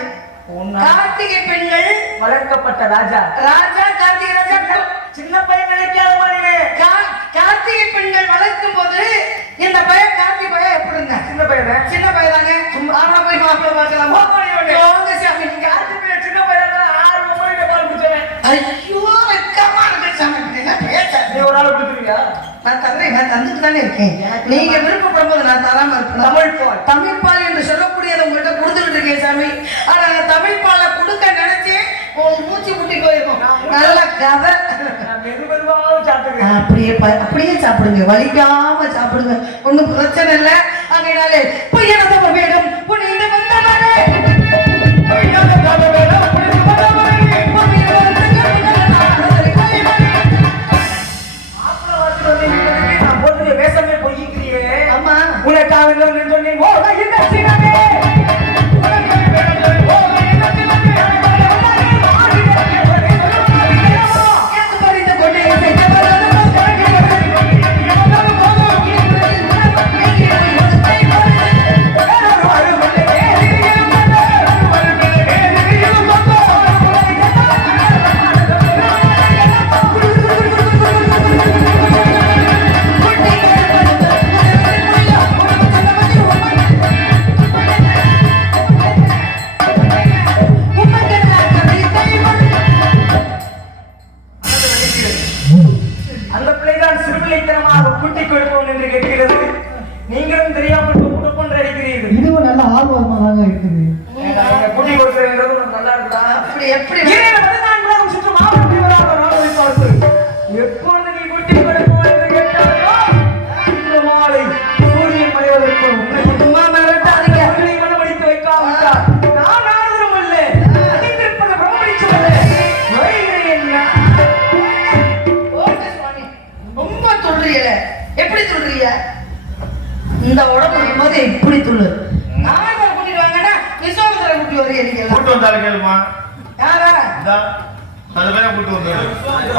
கார்த்திகை பெண்கள் வளர்க்கப்பட்ட ராஜா. ராஜா கார்த்திகை ராஜா சின்ன பையன் நினைக்காத மாதிரி. கார்த்திகை பெண்கள் வளர்க்கும் போது இந்த பையன் கார்த்திகை பையன் எப்படி இருந்தா? சின்ன பையன். சின்ன பையன் தாங்க. அவனை போய் மாப்பிள்ளை பார்க்கலாமா? வாங்க சாமி. கார்த்திகை பையன் சின்ன பையன் 6 மொபைல் பால் குடிச்சவன். ஐயோ வெக்கமா இருக்கு சாமி. என்ன பேச? நீ ஒரு ஆள் குடுத்துருவியா? நான் தர்றேன். நான் தந்துட்டு தானே இருக்கேன். நீங்க விருப்பப்படும் போது நான் தராம இருப்பேன். தமிழ் பால் என்று சொல்லக்கூடியதை உங்கள்கிட்ட கொடுத்துட்டு இருக்கேன் சாமி. ஆனா நான் தமிழ் பாலை கொடுக்க நினைச்சேன் மூச்சு முட்டி போயிருக்கோம். நல்ல கதை. அப்படியே சாப்பிடுங்க, வலிக்காம சாப்பிடுங்க, ஒண்ணும் பிரச்சனை இல்லை. அதனாலே பொய்யனதவ வேணும் புனித வந்தவரே எப்படி சொல்றீங்க? இந்த உடம்பு போது இப்படி துள்ளு. நான் கூட்டிட்டு வாங்கன்னா விஸ்வாமத்திர கூட்டி வரீங்க. கூட்டு வந்தாலும் கேளுமா? யாரா? அது வேற கூட்டு வந்தாரு.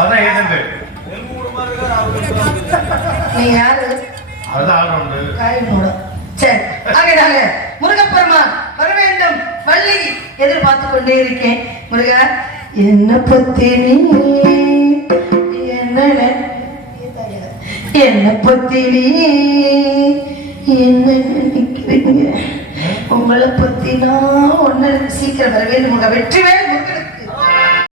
அதான் ஏதென்று. நீ யாரு? அதான் ஆல்ரவுண்டு. காயினோட. சரி. ஆகையால முருகப்பெருமான் வர வேண்டும் வள்ளி எதிர்பார்த்து கொண்டே இருக்கேன். முருகா என்ன பத்தி நீ என்ன பத்தி நீ என்ன நினைக்கிறீங்க? உங்களை பத்தி நான் ஒன்னு சீக்கிரம் வர வேண்டும். வெற்றி வேல் முருகனுக்கு